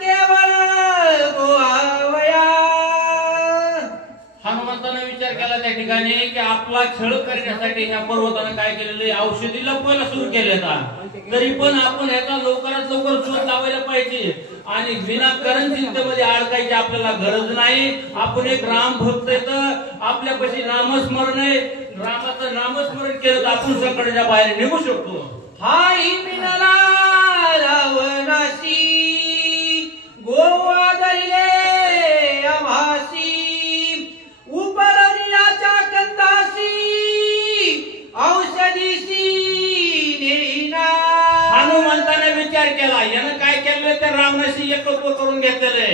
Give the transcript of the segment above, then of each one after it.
केवळ गोवावया. हनुमंताने विचार केला त्या ठिकाणी की आपला छळ करण्यासाठी ह्या पर्वतानं काय केलेले औषधी लपवायला सुरू केले. तरी पण आपण ह्याचा लवकरात लवकर शोध लावायला पाहिजे आणि विनाकारण चिंतेमध्ये अडकायची आपल्याला गरज नाही. आपण एक राम भक्त येत आपल्यापाशी नामस्मरण आहे. रामाचं नामस्मरण केलं तर आपण संकटाच्या बाहेर निघू शकतो. हाही मिनला रावणाशी गोवा दरिले आभासी उपरण्याच्या कंदाशी औषधीशी नेईना. हनुमंताने विचार केला यानं काय केलं त्या रावणाशी एकत्व करून घेतलेले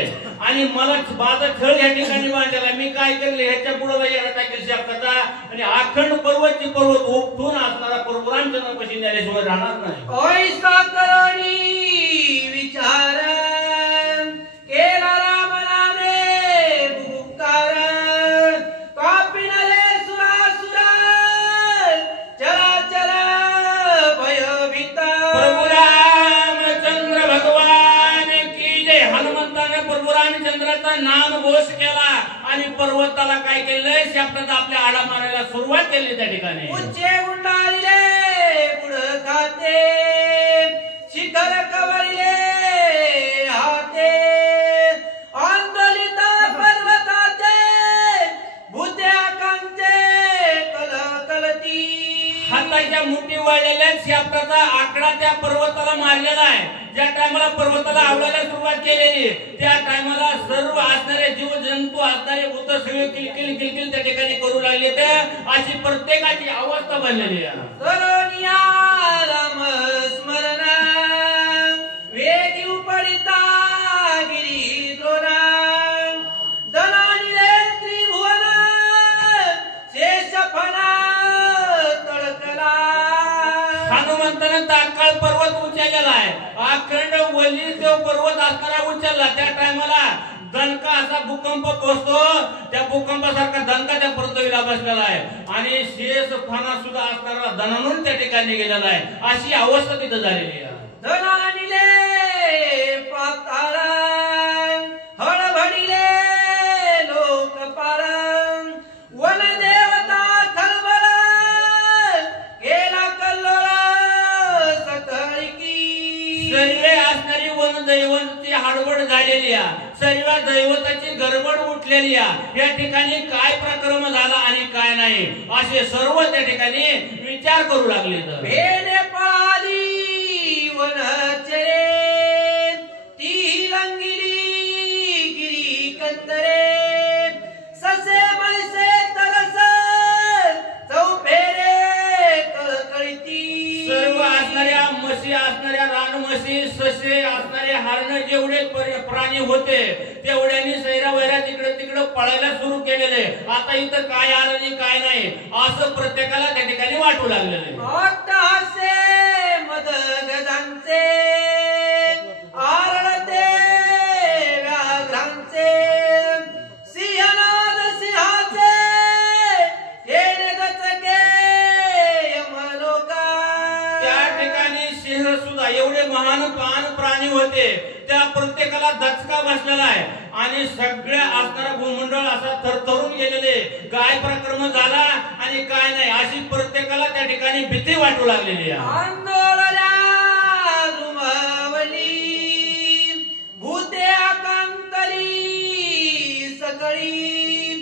आणि मला माझा छळ या ठिकाणी बांधलेला. मी काय केलं ह्याच्या पुढे येणार टाकेल शकता आणि अखंड पर्वत उपटून असणारा परशुरामचंद्रापाशी न्यायाशिवाय राहणार नाही. ऐसा करणी विचार केला राम नामे बुकार कापिनले सुरासुर चराचर भयभीत. प्रभू रामचंद्र भगवान की जय. हनुमंताने प्रभू रामचंद्राचा नाम घोष केला आणि पर्वताला काय केलंय शापतात आपल्या आडा मारायला सुरुवात केली. त्या ठिकाणी उच्चे उंडाळले पुढ खाते शिखर कवळले हाते आंदोलित पर्वताचे भूत्याकांचे कलकलती. हाताच्या मुठी वळलेल्या शापताचा आकडा त्या पर्वताला मारलेला आहे. ज्या टायमाला पर्वताला आवडायला सुरुवात केलेली त्या टायमाला सर्व असणारे जीव जंतू असणारे भूत सगळे किलकिल किलकिल त्या ठिकाणी करू लागले. ते अशी प्रत्येकाची अवस्था बनलेली आहे. करोनिया राम स्मरण वेगी उपडिता गिरी द्रोणा दनानिले त्रिभुवन शेषफणा तळकला. हनुमंताने तात्काळ पर्वत उचललेला आहे. अखंड वली जो पर्वत असणारा उचलला. त्या टायमाला दणका असा भूकंप पोचतो. त्या भूकंपासारखा दणका त्या पृथ्वीला बसलेला आहे आणि शेष फणा सुद्धा असणारा दणानून त्या ठिकाणी गेलेला आहे. अशी अवस्था तिथं झालेली आहे. दनानिले पाताळ हळभडिले लोकपाळ वन देवता खळबळ गेला कल्लोळ सकळी की. सर्वे असणारी वन दैवताची हडबड झालेली आहे. सर्व दैवताची गडबड उठलेली आहे. या ठिकाणी काय प्रक्रम झाला आणि काय नाही असे सर्व त्या ठिकाणी विचार करू लागले. भेने पळाली वनचरे ती लंगिली गिरी कंदरे ससे मैसे तरस चौफेरे कळकळीती. सर्व असणाऱ्या म्हशी असणाऱ्या रानमशी ससे असणारे हरण जेवढे प्राणी होते तेवढ्यांनी सैरा वैरा तिकडे तिकडे पळायला सुरू केलेले. आता इथं काय आलं आणि काय नाही असं प्रत्येकाला त्या ठिकाणी वाटू लागलेले. अट्टहासे मदगजांचे आरळते व्याघ्रांचे सिंहनाद सिंहाचे येणे गचके यमलोका. त्या ठिकाणी सिंह सुद्धा एवढे महान प्राणी होते त्या प्रत्येकाला धचका बसलेला आहे आणि सगळ्या असणारा भूमंडळ असा थरथरून गेलेले. काय प्रक्रम झाला आणि काय नाही अशी प्रत्येकाला त्या ठिकाणी भीती वाटू लागलेली आहे. आंदोलना रुमावली भूते आकांतली सकळी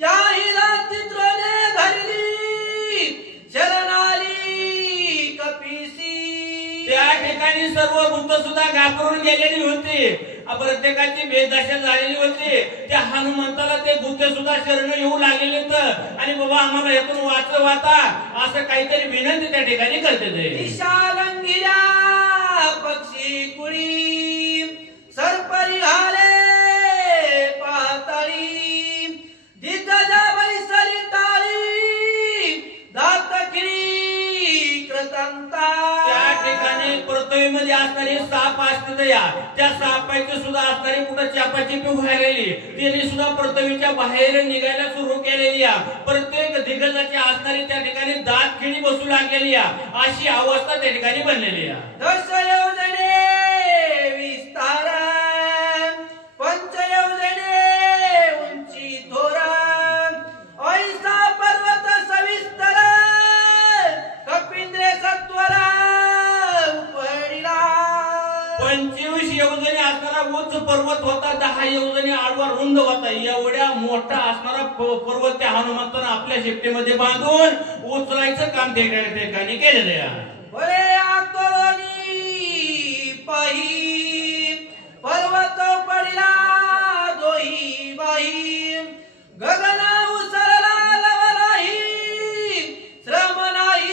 चाहिला चित्रने धरली शरणाली कपिसी. त्या ठिकाणी सर्व भूत सुद्धा घाबरून गेलेली होती. प्रत्येकाची बेदशा झालेली होती. त्या हनुमंताला ते भूत सुद्धा शरण येऊ लागलेले आणि बाबा आम्हाला यातून वाचवाता असं काहीतरी विनंती त्या ठिकाणी करते. दिशालंगिरा पक्षी कुळी सरपरी घाले पाताळी दिग्गजा बैसली टाळी दातखिळी कृतंता. त्या ठिकाणी पृथ्वीमध्ये असणारी साप असते त्या सापाची सुद्धा असणारी कुठं चापाची पिऊ राहिलेली त्यांनी सुद्धा पृथ्वीच्या बाहेर निघायला सुरू केलेली आहे. प्रत्येक दिग्गजाची असणारी त्या ठिकाणी दात खिळी बसू लागलेली आहे. अशी अवस्था त्या ठिकाणी बनलेली आहे. दश योजने विस्तार योजने असणारा उंच पर्वत होता, 10 योजने आडवा रुंद होता. एवढ्या मोठा असणारा पर्वत त्या हनुमंतानं आपल्या शेपटीमध्ये बांधून उचलायचं काम त्या ठिकाणी केलेलं आहे. बरे आतोनी पाही पर्वत पडला दोही बाही, गगन उसळला लवलाही, श्रम नाही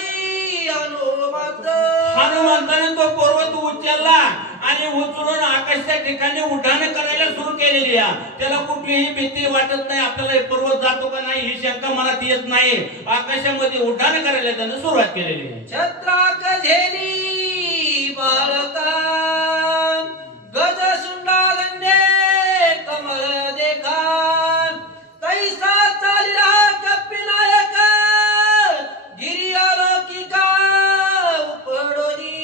हनुमंताने तो पर्वत उचलला आणि उचलून आकाशाच्या ठिकाणी उड्डाण करायला सुरू केलेली आहे. त्याला कुठलीही भीती वाटत नाही, आपल्याला हे पर्वत जातो का नाही ही शंका मनात येत नाही. आकाशामध्ये उड्डाण करायला त्याने सुरुवात केलेली आहे. छत्राक झेली बालका, गज सुंडा गंडे कमल देखा, कैसा चालला कपिनायक गिरियालोकिका उपडोनी.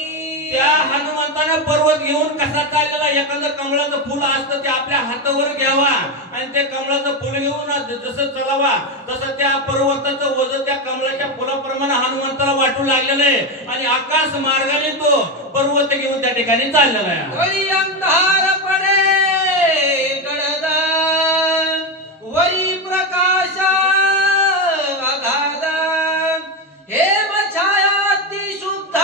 त्या हनुमंतानं पर्वत घेऊन कसा चाललेला, एखादं कमळाचं फुल असतं ते आपल्या हातावर घ्यावा आणि ते कमळाचं फुल घेऊन जसं चलावा तसं त्या पर्वताचं वजन त्या कमळाच्या फुलाप्रमाणे हनुमंताला वाटू लागलेलं आहे आणि आकाश मार्गाने तो पर्वत घेऊन त्या ठिकाणी चाललेला आहे. वरी अंधार पडे गडद, वरी प्रकाश अगाध, हेम छाया ती शुद्ध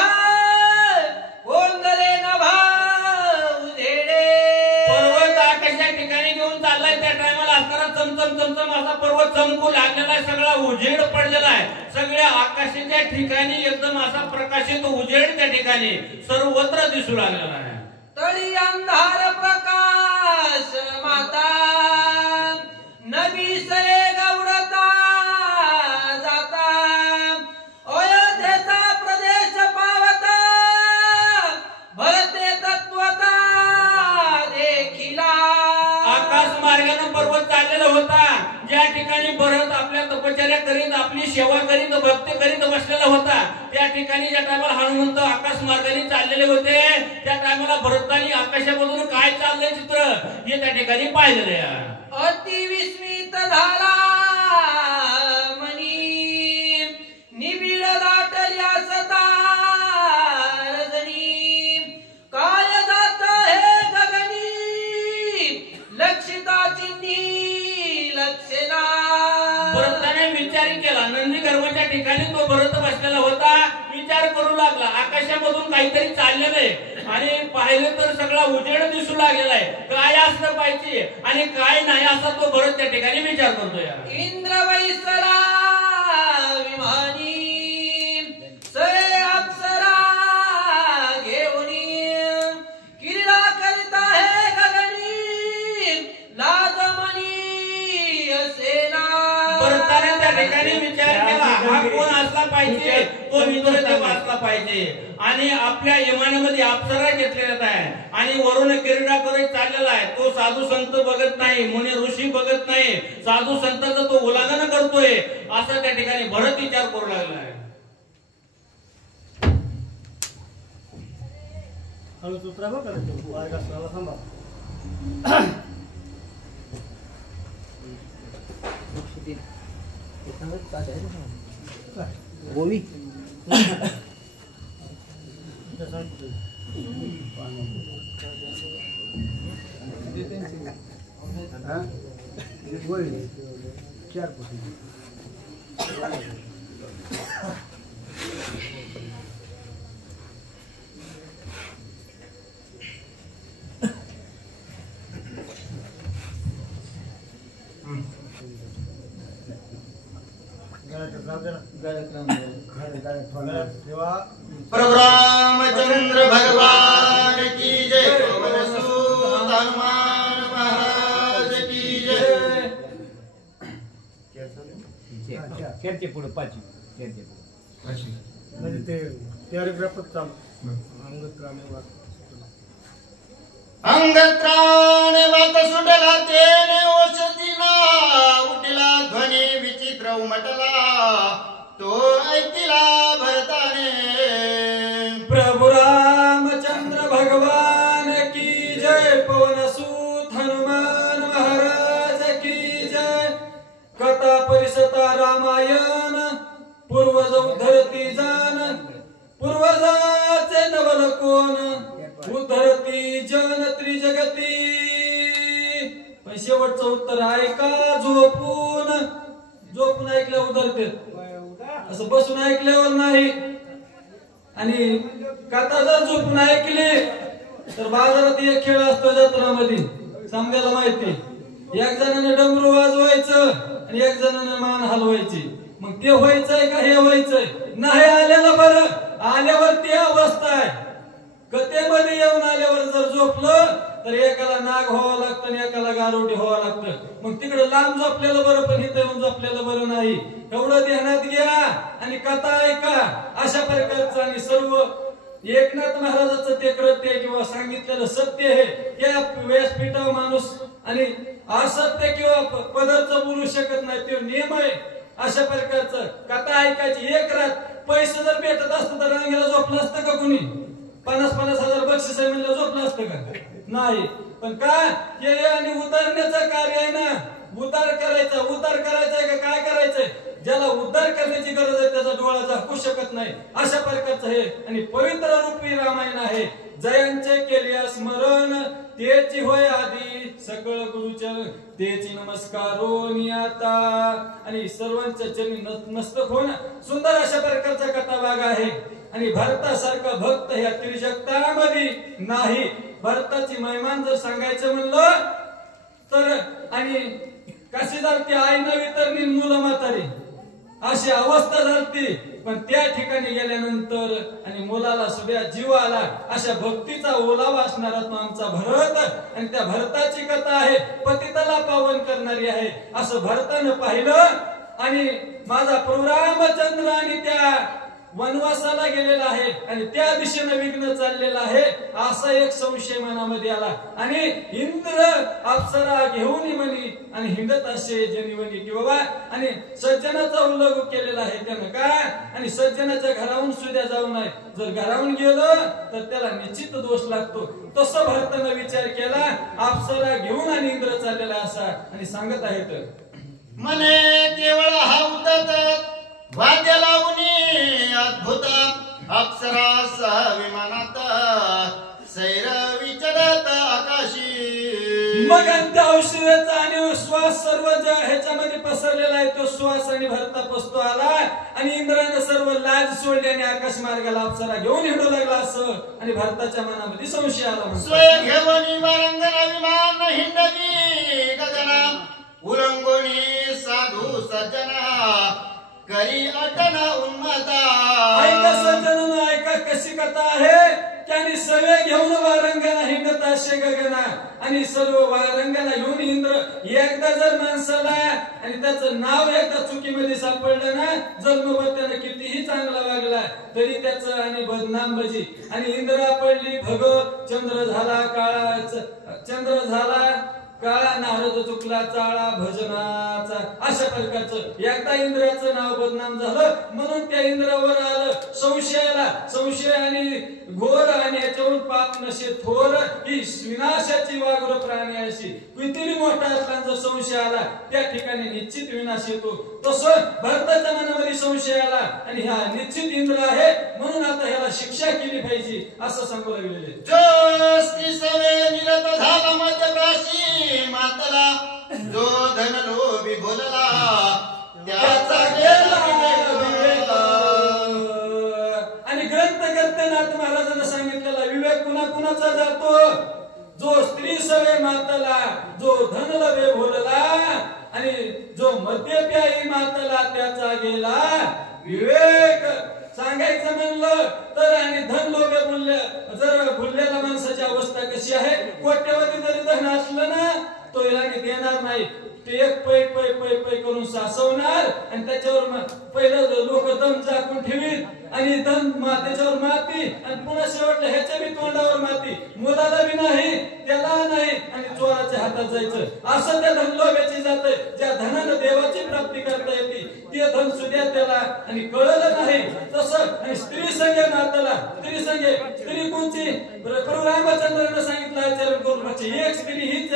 कोंदले नभा उधेडे. पर्वत आकाशाच्या ठिकाणी घेऊन चाललाय त्या टायमाला असताना चमचम चमचम असा पर्वत चमकू लागलेला आहे. सगळा उजेड पडलेला आहे. सगळ्या आकाशाच्या ठिकाणी एकदम असा प्रकाशित उजेड त्या ठिकाणी सर्वत्र दिसू लागलेला आहे. तळी अंधार प्रकाश माता, नबी सये गौडता जाता, अयोध्येचा प्रदेश पावता, भरते तत्वता देखिला. आकाश मार्गाने पर्वत चाललेला होता. ज्या ठिकाणी भरत आपल्या तपश्चर्या करीत आपली सेवा करीत भक्ती करीत बसलेला होता, त्या ठिकाणी ज्या टायमाला हनुमंत आकाश मार्गाने चाललेले होते त्या टायमाला भरतानी आकाशामधून काय चाललंय चित्र हे त्या ठिकाणी पाहिलेले आहे. अति विस्मित झाला मनी, निबिड दाटल्या सता रजनी, काय जात हे गगनी, लक्षिताची लक्षणा. भरताने विचार केला. नंदी गर्भाच्या ठिकाणी तो भरत बसलेला होता. विचार करू लागला, आकाशामधून काहीतरी चाललेलं आहे आणि पाहिलं तर सगळा उजेड दिसू लागलेला आहे. काय असलं पाहिजे आणि काय नाही असा तो भरत त्या ठिकाणी विचार करतोय. इंद्र वैसला विमानी, सये अप्सरा घेऊनी, क्रीडा करिता हे गगनी, लाजमनी असेना. भरताने त्या ठिकाणी विचार केला, हा कोण असला पाहिजे, तो इंद्रदेव असला पाहिजे आणि आपल्या विमानामध्ये अप्सरा घेतलेला आहे आणि वरून क्रीडा करत चाललेला आहे. तो साधू संत बघत नाही, मुनी ऋषी बघत नाही, साधू संतांचा तो उल्लंघन करतोय असं त्या ठिकाणी भरत विचार करू लागला आहे. गोवी रामचंद्र भगवान की जय, पवन हनुमान महाराज की जय. खेळते पुढे पाची खेळते म्हणजे ते पॅरेग्राफच चालू. अंगत्राण वात सुटला तेने औषधीना, उठला ध्वनी विचित्र उमटला, तो ऐकिला भरताने. प्रभु रामचंद्र भगवान की जय, पवन सूत हनुमान महाराज की जय. कथा परिसता रामायण, पूर्वज धरती जाण, पूर्वजाचे नवल कोण, उद्धरती जन त्रिजगती. पण शेवटचं उत्तर आहे का झोपून ऐकल्यावर उधरते, असं बसून ऐकल्यावर नाही. आणि कथा जर झोपून ऐकली तर बाजारात एक खेळ असतो जत्रामध्ये, समजायला माहिती. एक जणाने डमरू वाजवायचं आणि एक जणाने मान हलवायची. मग ते व्हायचंय का हे व्हायचंय? नाही आलेलं बरं. आल्यावर ती अवस्था आहे. कथेमध्ये येऊन आल्यावर जर झोपलं तर एकाला नाग व्हावं लागतं आणि एकाला गारोटी व्हावं लागतं. मग तिकडे लांब झोपलेलं बरं, पण इथं येऊन झोपलेलं बरं नाही. एवढं ध्यानात घ्या आणि कथा ऐका. अशा प्रकारचं आणि सर्व एकनाथ महाराजाचं ते कृत्य किंवा सांगितलेलं सत्य हे त्या व्यासपीठावर माणूस आणि असत्य किंवा पदार्थ बोलू शकत नाही, तो नियम आहे. अशा प्रकारचं कथा ऐकायची. एक रात पैसे जर भेटत असतं तर रांगेला झोपलं असतं का कुणी? 50-50 हजार बक्षीस आहे म्हणलं झोपलं असतं का? नाही. पण का हे आणि उतारण्याचं कार्य आहे ना. उतार करायचा आहे का काय करायचंय? ज्याला उद्धार करण्याची गरज आहे त्याचा डोळा झाकू शकत नाही. अशा प्रकारचं हे आणि पवित्र रूपी रामायण आहे. जयांचे केले स्मरण तेची होय आधी, सकळ गुरुचरण तेची नमस्कारो नियाता. आणि सर्वांच्या चरणी नमस्तक होणं सुंदर अशा प्रकारचा कथा भाग आहे. आणि भरतासारखा भक्त ह्या त्रिजगतामध्ये नाही. भरताची महिमान जर सांगायचं म्हणलं तर आणि कशी झालती आई नवी तरणी मुलं म्हातारी अशी अवस्था झालती. पण त्या ठिकाणी गेल्यानंतर आणि मुलाला सुद्धा जीव आला. अशा भक्तीचा ओलावा असणारा तो आमचा भरत. आणि त्या भरताची कथा आहे पतिताला पावन करणारी आहे. असं भरतानं पाहिलं आणि माझा प्रभू रामचंद्र आणि त्या वनवासाला गेलेला आहे आणि त्या दिशेने विघ्न चाललेला आहे असा एक संशय मनामध्ये आला. आणि इंद्र अप्सरा घेऊन म्हणी आणि हिंडत असे जनिवनी की बाबा. आणि सज्जनाचा उल्लेख केलेला आहे त्यानं काय. आणि सज्जनाच्या घराहून सुद्धा जाऊ नये. जर घराहून गेलं तर त्याला निश्चित दोष लागतो. तसं भरतानं विचार केला. अप्सरा घेऊन आणि इंद्र चाललेला असा आणि सांगत आहेत मने केवळ हा उतरत वाद्य लावणी अद्भुत अप्सरा विमानात सैर विचरत आकाशी. मग त्या औषधाचा आणि श्वास सर्व ज्या ह्याच्यामध्ये पसरलेला आहे तो श्वास आणि भरता पसतो आला. आणि इंद्राने सर्व लाज सोडली आणि आकाश मार्गाला अप्सरा घेऊन हिंडू लागला असं. आणि भरताच्या मनामध्ये संशय आला. स्वयं घेऊन वारंगना विमान हिंडवी गगना उरंगोनी साधू सज्जना करी अटना उन्मता. ऐका सज्जनांनो, ऐका कशी कथा आहे. त्याने सगळे घेऊन वारंगाला हिंडत असे गगना. आणि सर्व वारंगाला घेऊन इंद्र एकदा जर माणसाला आणि त्याचं नाव एकदा चुकीमध्ये सापडलं ना, जन्मभर त्यानं कितीही चांगला वागला तरी त्याचं आणि बदनाम भजी. आणि इंद्रा पडली भग चंद्र झाला काळा नारद चुकला चाळा भजनाचा. अशा प्रकारचं एकदा इंद्राचं नाव बदनाम झालं म्हणून त्या इंद्रावर आलं संशय आणि घोर. आणि याच्यावरून पाप नशे थोर ही विनाशाची वाघ्र प्राणी अशी. कितीही मोठा असल्याचा संशय आला त्या ठिकाणी निश्चित विनाश येतो. तसं भरताच्या मनामध्ये संशय आला आणि हा निश्चित इंद्र आहे म्हणून आता ह्याला शिक्षा केली पाहिजे असं सांगू लागलेले. जो स्त्री सवे निरत झाला मध्यप्राशी मातला, जो धन लोभी बोलला त्याचा गेला विवेक. आणि ग्रंथकर्ते नाथ महाराजांना सांगितलेला विवेक कुणाचा जातो. जो स्त्री सवे मातला, जो धन लोभी बोलला आणि जो मद्यप्यायी मातला त्याचा गेला विवेक. सांगायचं म्हणलं तर आणि धन लोभे बोलले जर भुललेल्या माणसाची अवस्था कशी आहे. कोट्यवधी जरी धन असलं ना तो याने देणार नाही. ते एक पै करून सासवणार आणि त्याच्यावर पहिलं लोक दम झाकून ठेवीत आणि दम त्याच्यावर माती आणि पुन्हा शेवटला ह्याच्या बी तोंडावर माती. मुलाला बी नाही त्याला नाही आणि चोराच्या हातात जायचं. असं त्या धन लोभ्याची जात. ज्या धनानं देवाची प्राप्ती करता येते ते धन सुद्धा त्याला आणि कळलं नाही. तसं आणि स्त्री संगे नात्याला स्त्री कोणची प्रभू रामचंद्रानं सांगितलं आचरण करून एक स्त्री हीच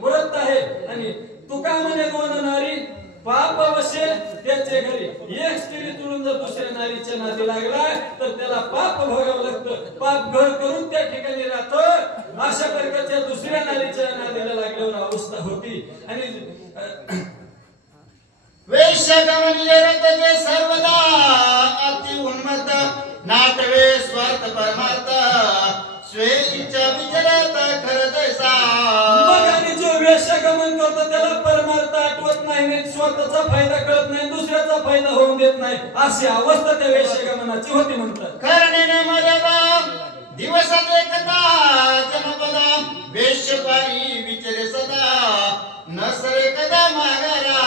व्रत आहे. आणि तुका म्हणे दोन नारी पाप अवश्य त्याचे घरी. एक स्त्री तुळून जर दुसऱ्या नारीच्या नादी लागला तर त्याला पाप भोगावं लागतं. पाप घर करून त्या ठिकाणी राहत त्याच्यावर अवस्था होती. आणि वेश्यगमनीय रतते सर्वदा अति उन्मत्त नाटवे स्वार्थ परमार्थ स्वे इच्छा विचरत खर जैसा. मग आणि जो वेश्यागमन करतो त्याला परमार्थ आठवत नाही, स्वतःचा फायदा कळत नाही, दुसऱ्याचा फायदा होऊन देत नाही, अशी अवस्था त्या वेश्यागमनाची होती म्हणतात. करणे मर्यादा दिवसात एकदा जनपदा वेश्यपारी विचरे सदा नसरे कदा माघारा.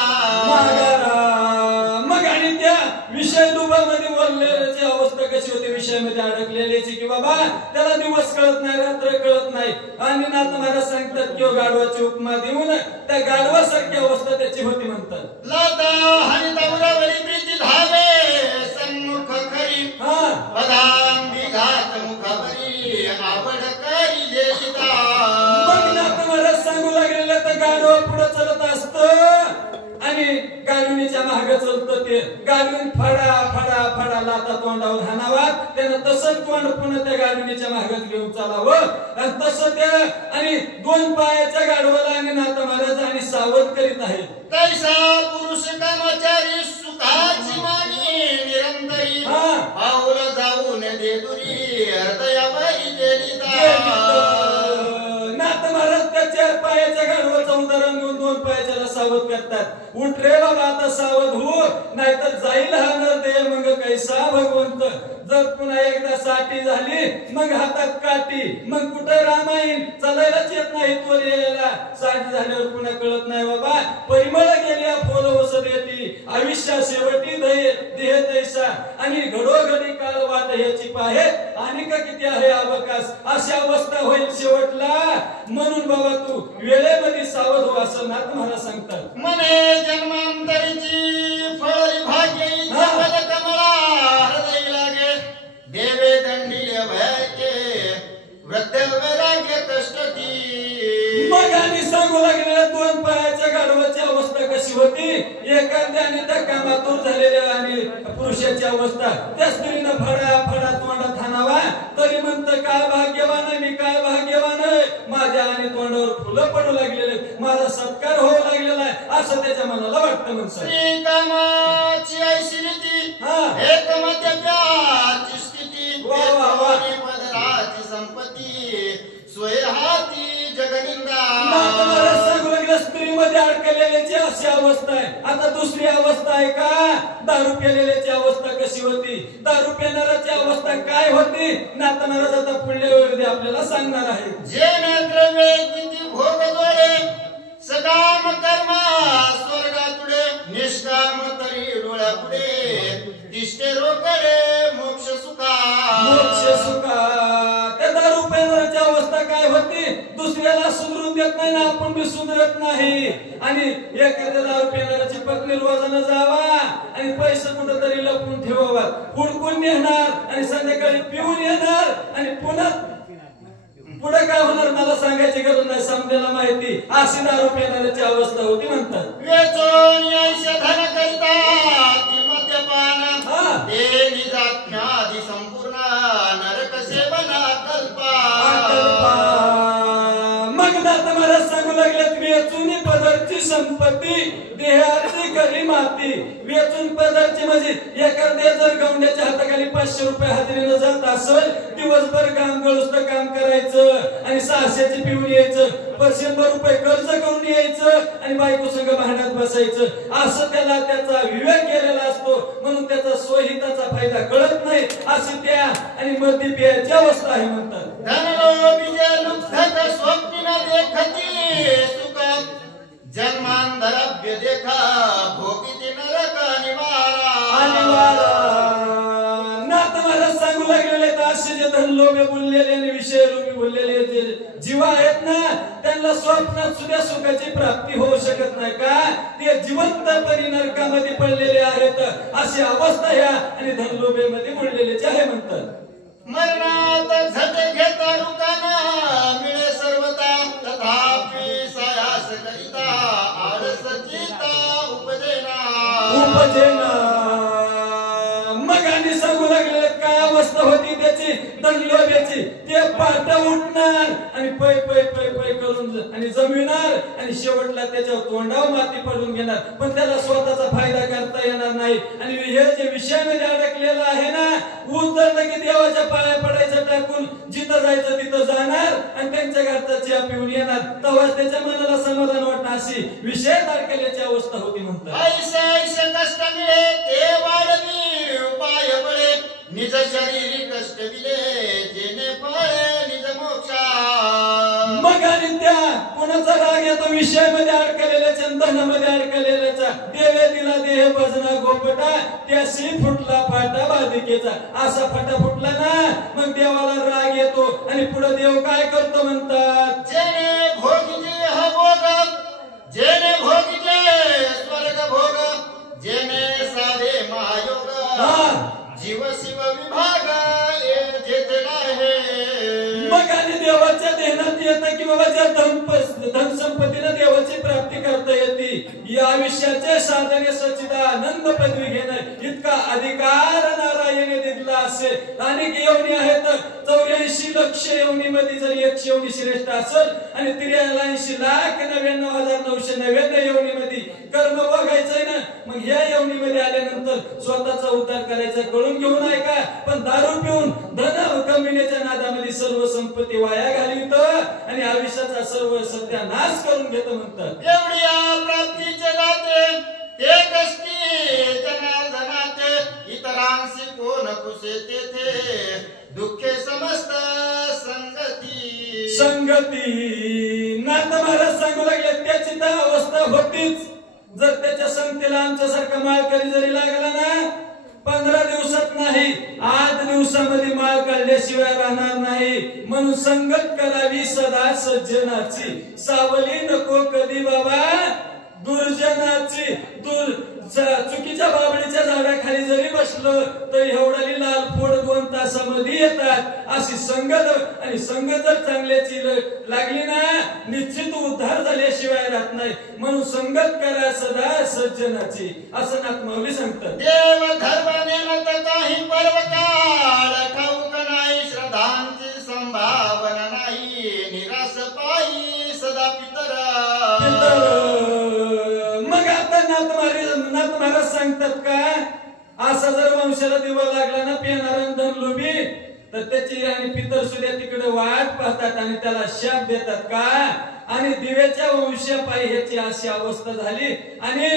मग आणि त्या विषय दुबामध्ये बोललेल्याची अवस्था कशी होती, विषयामध्ये अडकलेल्याची की बाबा त्याला दिवस कळत नाही, रात्र कळत नाही. आणि नाथ महाराज सांगतात किंवा गाढवाची उपमा देऊन त्या गाढवासारखी अवस्था त्याची होती म्हणतात. लता हरितवरावरी प्रीती धावे सन्मुख खरी पदांबी घात मुखावरी आवड करी जेता. मग नाथ महाराज सांगू लागलेलं तर गाढव पुढे चलत असत आणि गाढवणीच्या मागे चलत ते. गाढवून फडा फडा फडा लाता तोंडावर हाणावा, त्यानं तसंच तोंड पुन्हा त्या गाढवणीच्या मागे घेऊन चालावं. आणि तसं त्या आणि दोन पायाच्या गाढवाला आणि नाथ महाराज आणि सावध करीत आहे. तैसा पुरुष कामाचारी सुखाची मानी निरंतरी पाऊल जाऊन दे दुरी हृदयावरी नाथ महाराज त्या चार पायाच्या गाढवाचं उदाहरण घेऊन दोन पायाच्याला सावध करतात. उठ रे बाबा आता सावध हो, नाहीतर जाईल हा नरदेह मग कैसा भगवंत. जर पुन्हा एकदा साठी झाली मग हातात काठी, मग कुठे रामायण चालायलाच येत नाही तो यायला. साठी झाल्यावर पुन्हा कळत नाही बाबा परिमळ गेल्या फुल वसत येती आयुष्या शेवटी देह तैसा. आणि घडोघडी काळ वाट ह्याची पाहे आणि का किती आहे अवकाश, अशी अवस्था होईल शेवटला. म्हणून बाबा तू वेळेमध्ये सावध हो असं नाथ महाराज सांगतात. मने जन्मांतरीची फळी भाग्य कमळा हृदय लागे देवे दंडीय भयके वृद्ध वैराग्य कष्टती. मग आणि सांगू लागलेल्या दोन पायाच्या गाढवाची अवस्था कशी होती, एखाद्याने त्या कामातूर झालेल्या आणि पुरुषाची अवस्था. त्या स्त्रीनं फडा फडा तोंडात हाणावा तरी म्हणतं काय भाग्यवान आहे मी, काय भाग्यवान आहे, माझ्या आणि तोंडावर फुलं पडू लागलेले, माझा सत्कार होऊ लागलेला आहे असं त्याच्या मनाला वाटतं. म्हणतात श्री कामाची ऐशी रीती एक मध्यप्याची स्थिती पदराची संपत्ती स्वय हाती जगनिंदा. स्त्रीमध्ये अडकलेल्याची अशी अवस्था आहे. आता दुसरी अवस्था आहे का, दारू पिलेल्याची अवस्था कशी होती, दारू पिणाऱ्याची अवस्था काय होती, नाथ महाराज आता पुढल्या वेळी आपल्याला सांगणार आहे. जे नेत्र वेदिती भोग जोडे सकाम कर्मा स्वर्गापुढे निष्काम तरी डोळ्या पुढे तिष्ठे रोकडे मोक्ष सुखा. मोक्ष सुखा. त्या दारू पिणाऱ्याची अवस्था काय होती, दुसऱ्याला सुधरून देत नाही ना आपण बी सुधरत नाही. आणि एखाद्या दारू पिणाऱ्याची पत्नी रोजानं जावा आणि पैसे कुठेतरी लपून ठेवावा, हुडकून नेणार आणि संध्याकाळी पिऊन येणार आणि पुन्हा पुढे काय होणार मला सांगायची गरज नाही, समजायला माहिती. अशी दारू पिणाऱ्याची अवस्था होती म्हणतात. वेचून ऐश धन करिता ती मद्यपान ते निजात्म्यादी संपूर्ण नरक सेवना कल्पा. मग नाथ महाराज सांगू लागलेत वेचून पदरची संपत्ती देहाची खरी माती. वेचून पदरची म्हणजे एखाद्या जर गवंड्याच्या हाताखाली 500 रुपये हजेरीनं जात असेल, दिवसभर काम गळुस्त काम करायचं आणि 600ची पिऊन यायचं, 100 रुपये कर्ज करून यायचं आणि बायको संग भांडणात बसायचं, असं त्याला त्याचा विवेक केलेला असतो. म्हणून त्याचा स्वहिताचा फायदा कळत नाही, अशी त्या आणि मद्य पियाची अवस्था आहे म्हणतात. धनलोभी लुब्धक स्वप्न देखती सुख जन्मांतरभ्य देखा भोगिती नरक निवारा. नाथ महाराज सांगू लागलेले असे जे धन लोभे बोललेले आणि विषय लोभी बोललेले जे जीव आहेत ना, त्यांना स्वप्नात सुद्धा सुखाची प्राप्ती होऊ शकत नाही का, ते जिवंतपणे नरकामध्ये पडलेले आहेत. अशी अवस्था ह्या आणि धन लोभेमध्ये बोललेले आहे म्हणतात. मरणात झटे घेता रुकाना मिळे सर्वता तथापि सायास करिता आळस चिता उपजेना. मग आणि सांगू लागले काय अवस्था होती त्याची धन लोभेची, ते ते पाट उठणार आणि पै पै पै पै करून आणि जमिणार आणि शेवटला त्याच्या तोंडावर माती पडून घेणार, पण त्याला स्वतःचा फायदा करता येणार नाही. आणि हे जे विषयामध्ये अडकलेलं आहे ना, उतरलं की देवाच्या पाया पडायचं टाकून जिथं जायचं तिथं जाणार आणि त्यांच्या घरचा चहा पिऊन येणार, तेव्हाच त्याच्या मनाला समाधान वाटणार. अशी विषयात अडकल्याची अवस्था होती म्हणतात. ऐसे ऐसे कष्ट मिळे ते वाढवी उपाय बळे, निज शरीरी कष्ट मिले जेणे फळे निज मोक्षा. मग आणि त्या कोणाचा राग येतो विषयामध्ये अडकलेल्याच्या धनामध्ये अडकलेल्याचा, देवे दिला देह भजना गोपटा त्याशी फुटला फाटा बाधिकेचा. असा फाटा फुटला ना, मग देवाला राग येतो आणि पुढे देव काय करतो म्हणतात, जेणे भोगिले हा भोग, जेणे भोगिले स्वर्ग भोग, जेणे साधे महायोग, जीव शिव विभाग जेथे नाही. मग आणि देवाच्या ध्यानात येतं की बाबा ज्या धन संपत्तीने देवाची प्राप्ती करता येते, या आयुष्याचे साधने सच्चिदानंद पदवी घेणं इतका अधिकार नारायणे दिला असेल. अनेक योनी आहेत, 84 लक्ष योनीमध्ये जर 100 योनी श्रेष्ठ असेल आणि 83,99,999 योनीमध्ये कर्म बघायचंय ना, मग या योनीमध्ये आल्यानंतर स्वतःचा उद्धार करायचा कळून घेऊन आहे का, पण दारू पिऊन धन कमविण्याच्या नादामध्ये सर्व संपत्ती वाया घालवित आणि आयुष्याचा सर्व सत्यानाश करून घेतो म्हणतात. एवढ्या प्राप्तीचे नाते ते कष्टी जनार्दनाते, इतरांशी कोण कुशे तेथे दुःखे समस्त संगती. नाथ महाराज सांगू लागले त्याची तर अवस्था होतीच. जर त्याच्या संगतीला आमच्यासारखा माळकरी जरी लागला ना, 15 दिवसात नाही 8 दिवसामध्ये माळ काढल्याशिवाय राहणार नाही. म्हणून संगत करावी सदा सज्जनाची, सावली नको कधी बाबा दुर्जनाची. चुकीच्या बाबळीच्या झाडाखाली जरी बसलं तर एवढाली लाल फोड 2 तासामध्ये येतात. अशी संगत, आणि संगत जर चांगल्याची लागली ना, निश्चित उद्धार झाल्याशिवाय राहत नाही. म्हणून संगत करा सदा सज्जनाची, असं नाथ माऊली सांगतात. देव धर्माने नत काही पर्वकाळ ठाऊक नाही, श्रद्धांची संभावना नाही, निराश पायी सदा पितरा. मग आता नाथ महाराज सांगतात का, असा जर वंशाला दिवा लागला ना पिणारा धन लोभी, तर त्याची आणि पितर सुद्धा तिकडे वाट पाहतात आणि त्याला शाप देतात का. आणि दिव्याच्या वंशापायी ह्याची अशी अवस्था झाली आणि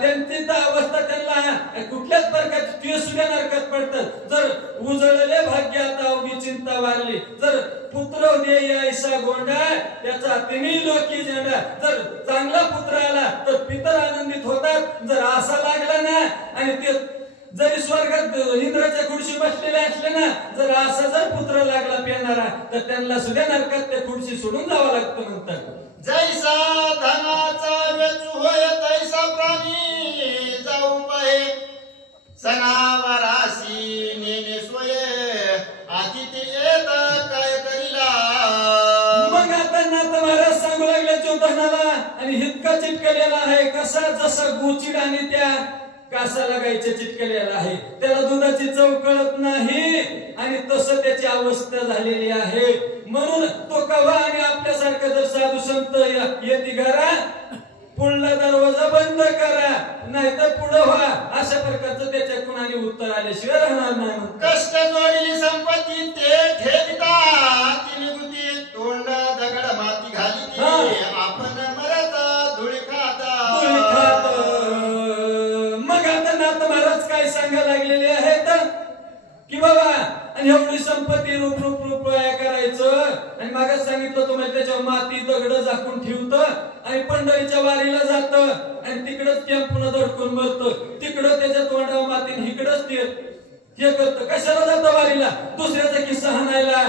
त्यांची तर अवस्था त्यांना कुठल्याच प्रकारची ते सुद्धा नरकात पडतात. जर उजळले भाग्यात अवघी चिंता वारली, जर पुत्र देय ऐसा गोंडा त्याचा तिन्ही लोकी झेंडा. जर चांगला पुत्र आला तर पितर आनंदित होतात, जर असा लागला ना आणि ते जरी स्वर्गात इंद्राच्या खुर्ची बसलेले असले ना, जर असा जर पुत्र लागला पिणारा तर त्यांना सुद्धा नरकात त्या खुर्ची सोडून जावं लागतं म्हणतात. जैसा धनाचा वेचू होय तैसा प्राणी जाऊ पाहे, सणावारासी नेने सोय अतिथी येत काय करीला. मग आता नाथ महाराज सांगू लागले जो धनाला आणि हितका चिटकलेला आहे, कसा जसा गुचिड आणि त्या कासाला गायच्या चिटकलेला आहे, त्याला दुधाची चव कळत नाही आणि तसं त्याची अवस्था झालेली आहे. म्हणून तो कवा आणि आपल्यासारखं जर साधू संत येते घरा, पुढला दरवाजा बंद करा नाहीतर पुढे व्हा, अशा प्रकारचं त्याच्याकडून आणि उत्तर आल्याशिवाय राहणार नाही. कष्ट जोडली संपत्ती ते ठेविता, तिने गुती तोंड दगड माती घाली, आपण मरत धुळी खाता. मग आता नाथ महाराज काय सांगायला लागलेले आहेत की बाबा आणि एवढी संपत्ती रूप रूप रूपया करायचं, आणि मागच सांगितलं तुम्हाला त्याच्यावर माती दगड झाकून ठेवतं आणि पंढरीच्या वारीला जात आणि तिकडच टेम्पून धडकून मरतं, तिकडं त्याच्या तोंडावर मातीने इकडच ते हे करतं. कशाला जातं वारीला? दुसऱ्याचा किस्सा हाणायला,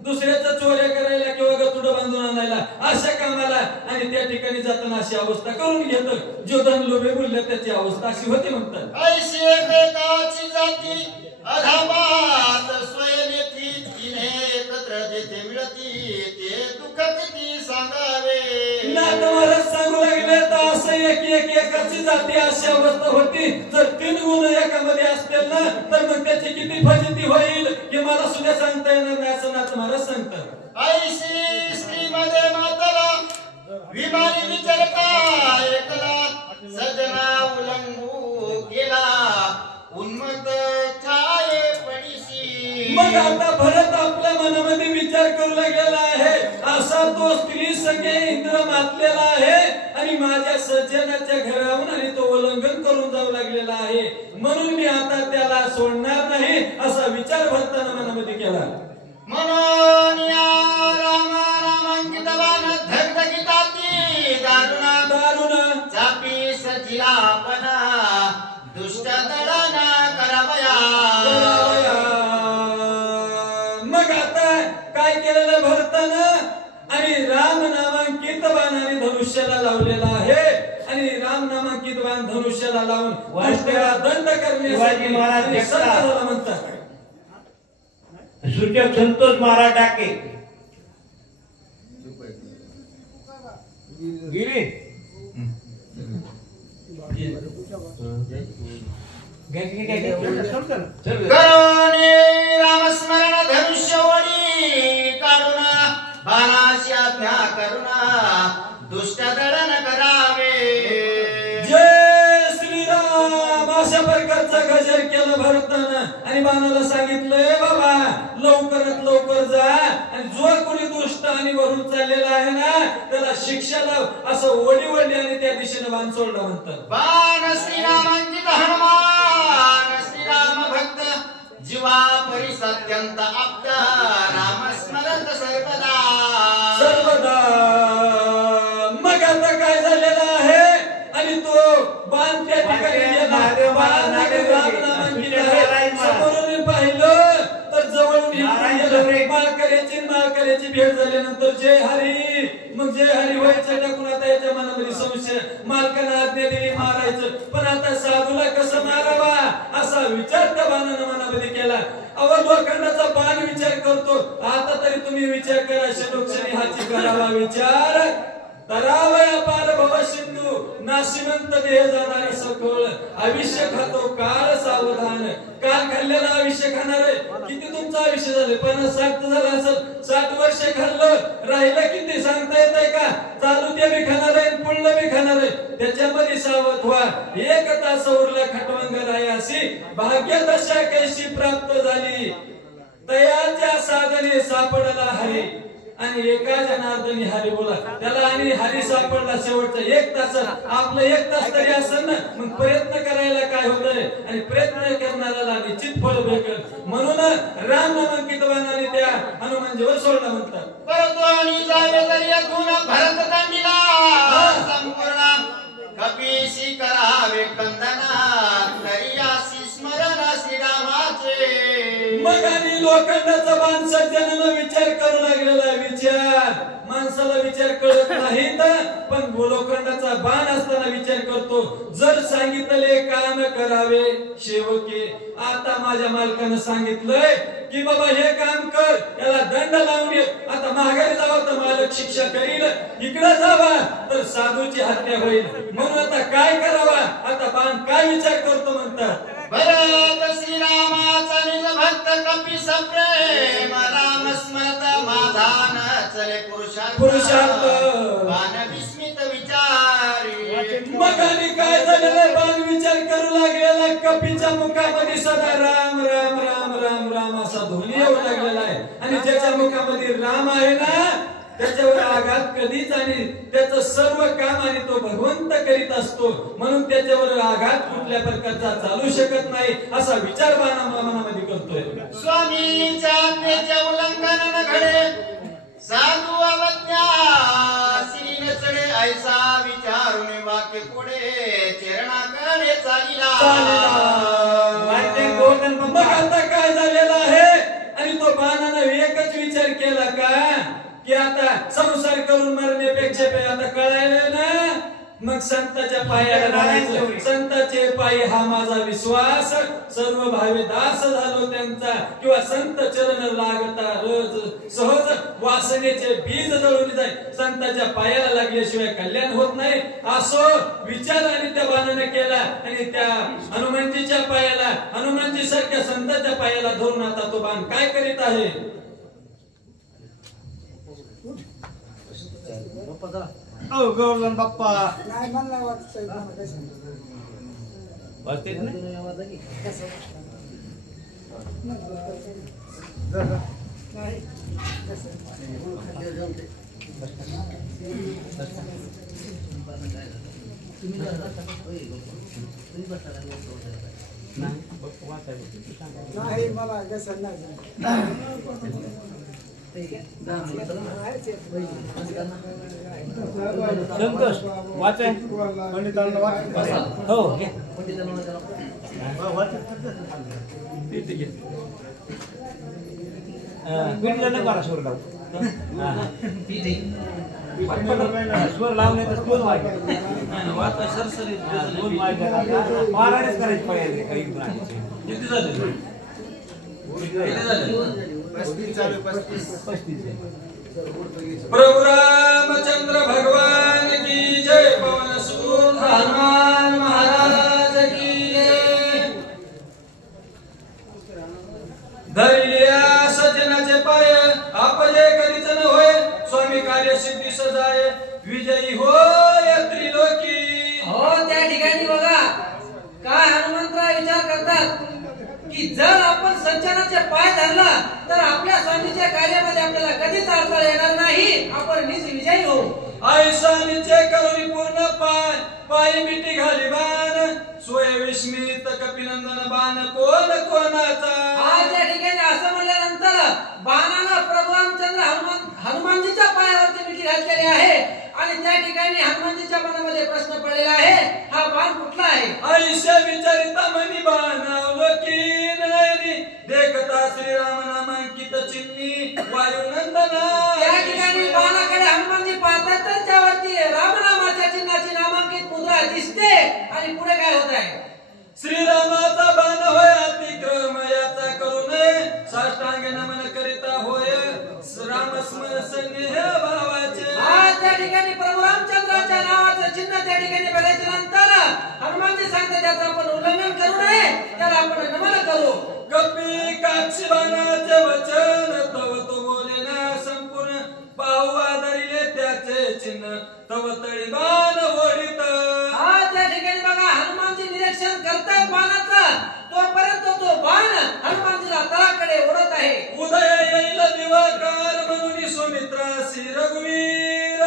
दुसऱ्याचा चोऱ्या करायला किंवा गतुडं बांधून आणायला, अशा कामाला. आणि त्या ठिकाणी जाताना अशी अवस्था करून घेतं. जो धन लोभे बोलले त्याची अवस्था अशी होती म्हणतात. ऐशी एकाची जाती अधाबात स्वयनेती, तिने एकत्र जेथे मिळती ते दुःख किती सांगावे. नाथ महाराज सांगू लागले तर असं एकाची जाती अशी अवस्था होती. जर 3 गुण एकामध्ये असतील ना तर मग त्याची किती फजिती होईल हे मला सुद्धा सांगता येणार नाही असं नाथ महाराज सांगतात. ऐशी स्त्रीमध्ये मातला विमानी विचारता ऐकला सजना उलंघू केला उन्मत छाये पडिशी. मग आता भरत आपल्या मनामध्ये विचार करू लागलेला आहे असा तो स्त्री संगे इंद्र मातलेला आहे आणि माझ्या सज्जनाच्या घराहून आणि तो उल्लंघन करून जाऊ लागलेला आहे म्हणून मी आता त्याला सोडणार नाही असा विचार भरताना मनामध्ये केला. म्हणून या रामांकित बाण धगधगिताती दारुणा दारुण चापी सजिला पणा दुष्ट दळना करावया. मग आता काय केलेलं भरतानं आणि राम नामांकित बाणाने धनुष्याला लावलेला आहे आणि राम नामांकित बाण धनुष्याला लावून दुष्टाला दंड करण्यासाठी म्हणतात. सूचक संतोष महाराज टाके गिरी करुणे रामस्मरण धनुष्यवडी काढून बाणाशी आज्ञा करुणा दुष्ट दळन करावे. जय श्रीराम अशा प्रकारचा गजर केला भरताना आणि बाणाला सांगितलंय बाबा लवकरात लवकर जा आणि जो कोणी दुष्ट आणि वरून चाललेला आहे ना त्याला शिक्षा लाव असं ओढी ओढली आणि त्या दिशेने बाण सोडला म्हणतात. बाण श्रीरामांकित हनुमान श्रीराम भक्त जीवा परिसत्यंत आप्त राम स्मरत सर्वदा सर्वदा. मग आता काय झालेलं आहे आणि तो बाण त्या ठिकाणी गेला. बाणाकडे राम नामांकित आहे. समोरून पाहिलं तर जवळून माळकऱ्याची भेट झाल्यानंतर जय हरी मग जय हरी व्हायचं टाकून आता याच्या मनामध्ये संशय मालकानं आज्ञा दिली मारायचं पण आता साधूला कसं मारावा असा विचार त्या बाणानं मनामध्ये केला. लोखंडाचा बाण विचार करतो आता तरी तुम्ही विचार करा शलोक्षणी हाची करावा विचार तरावया पार भव सिंधू नाशिवंत देह जाणारी सखोळ आयुष्य खातो काळ सावधान. काल खाल्लेला आयुष्य खाणार आहे. किती तुमचं आयुष्य झालं 50-60 झालं असेल 60 वर्ष खाल्लं राहिलं किती सांगता येत आहे का. चालू ते बी खाणार आहे पुढलं बी खाणार आहे त्याच्यामध्ये सावध व्हा. 1 तास उरला खटवंग रायासी भाग्यदशा कैशी प्राप्त झाली तयाच्या साधने सापडला हरी आणि एका जनार्दनी हरी बोला त्याला आणि हरी सापडला शेवटचा 1 तास. आपलं 1 तास तरी असेल ना मग प्रयत्न करायला काय होतंय आणि प्रयत्न करणाऱ्याला निश्चित फळ भेटेल म्हणून राम नामांकित बाणाने त्या हनुमानजीवर सोडला म्हणतात. परंतु आणि जावे तरी अजून भरत दांडीला संपूर्ण कपीशी करावे कंदना तरियासी स्मरण श्रीरामाचे. मग आणि लोखंडाचा बाण सज्जनानं विचार करू लागलेला विचार माणसाला विचार कळत नाही पण लोखंडाचा बाण असताना विचार करतो. जर सांगितले काम करावे शेवके आता माझ्या मालकानं सांगितलंय की बाबा हे काम कर याला दंड लावून ये. आता माघारी जावं तर मालक शिक्षा करील इकडे जावा तर साधूची हत्या होईल म्हणून आता काय करावा आता बाण काय विचार करतो म्हणतात. भरत श्रीरामाचा निज भक्त कपीस प्रेम राम स्मरत माझा न चले पुरुषार्थ बाण विस्मित विचारी. मग आणि काय झालेलं बाण विचार करू लागलेला कपीच्या मुखामध्ये सदा राम राम राम राम राम असा ध्वनी येऊ लागलेला आहे आणि ज्याच्या मुखामध्ये राम आहे ना त्याच्यावर आघात कधीच आणि त्याचं सर्व काम आणि तो भगवंत करीत असतो म्हणून त्याच्यावर आघात कुठल्या प्रकारचा चालू शकत नाही असा विचार मनामध्ये करतोय. स्वामीच्या आज्ञेचे उल्लंघन न घडे साधू अवज्ञा श्री न चढे ऐसा विचारून वाक्य पुढे चरणाकडे चालिला. मग आता काय झालेलं आहे आणि तो बाणानं एकच विचार केला का की आता संसार करून मरण्यापेक्षा आता कळायला ना मग संताच्या पायाला लागायचं. संताचे पायी हा माझा विश्वास, सर्व भावे दास झालो त्यांचा, किंवा संत चरण लागता रज सहज, वासनेचे बीज जळून जाय. संताच्या पायाला लागल्याशिवाय कल्याण होत नाही. असो विचार आणि त्या बाणाने केला, आणि त्या हनुमानजीच्या पायाला, हनुमानजी सारख्या संताच्या पायाला धरून आता तो बाण काय करीत आहे. गौरवन बाप्पा वाचतेच ना? नाही मला कसं नाही. संतोष वाचाय पंडितांना वाच. हो घे. पिढीला नको मला स्वर लावू. स्वर लावणे तर दोन वाजले. दोन वाजले महाराणीच करायची पाहिजे. किती झाले? 35 प्रभु रामचंद्र भगवान की जय. पवन सुत हनुमान महाराज की जय. धैर्या सज्जनाचे पाय, आपजे कधीच न होय. स्वामी कार्य सिद्धी सजाय, विजयी होय त्रिलोकी. हो त्या ठिकाणी बघा काय हनुमंतराव विचार करतात की जर आपण सज्जनाचे पाय धरला तर आपल्या स्वामीच्या कार्यामध्ये आपल्याला कधीच अडथळा येणार नाही. आपण निज विजयी होऊ. ऐसा निश्चय करून पूर्ण पाय, पायी मिठी घाली बाण, सोय विस्मित कपिनंदन बाण कोण कोणाचा. आज त्या ठिकाणी असं म्हणल्यानंतर बाणाला प्रभू रामचंद्र हनुमानजीच्या पायावरती मिठी घातलेली आहे, आणि त्या ठिकाणी हनुमानजीच्या मनामध्ये प्रश्न पडलेला आहे, हा बाण कुठला आहे. आयुष्य विचारिता मनी बाणावलोकी नयनी, देखता श्रीराम नामांकित चिन्ही वायुनंदना. त्या ठिकाणी बाणाकडे हनुमानजी पाहतात तर त्यावरती रामनामाच्या चिन्हाची नामांकित मुद्रा दिसते, आणि पुढे काय होत आहे. श्रीरामाचा बाण होय अतिक्रम याचा करू नये, साष्टांग नमन करिता होय रामस्मरण स्नेह भावाचे. आज त्या ठिकाणी प्रभू रामचंद्राच्या नावाचं चिन्ह त्या ठिकाणी बघायच्या नंतर हनुमानजी सांगते त्याचं आपण उल्लंघन करू नये, त्याला आपण नमन करू. कपी काक्षी बाणाचे वचन तव तो बोले ना संपूर्ण, पाहू आदरिले त्याचे चिन्ह तव तळी बाण ओढीत. आज त्या ठिकाणी बघा हनुमानजी निरीक्षण करतायत बाणाचं, तोपर्यंत तो बाण हनुमानजीला तळाकडे ओढत आहे. उदय येईल दिवाकार म्हणून सुमित्रासी रघुवीर,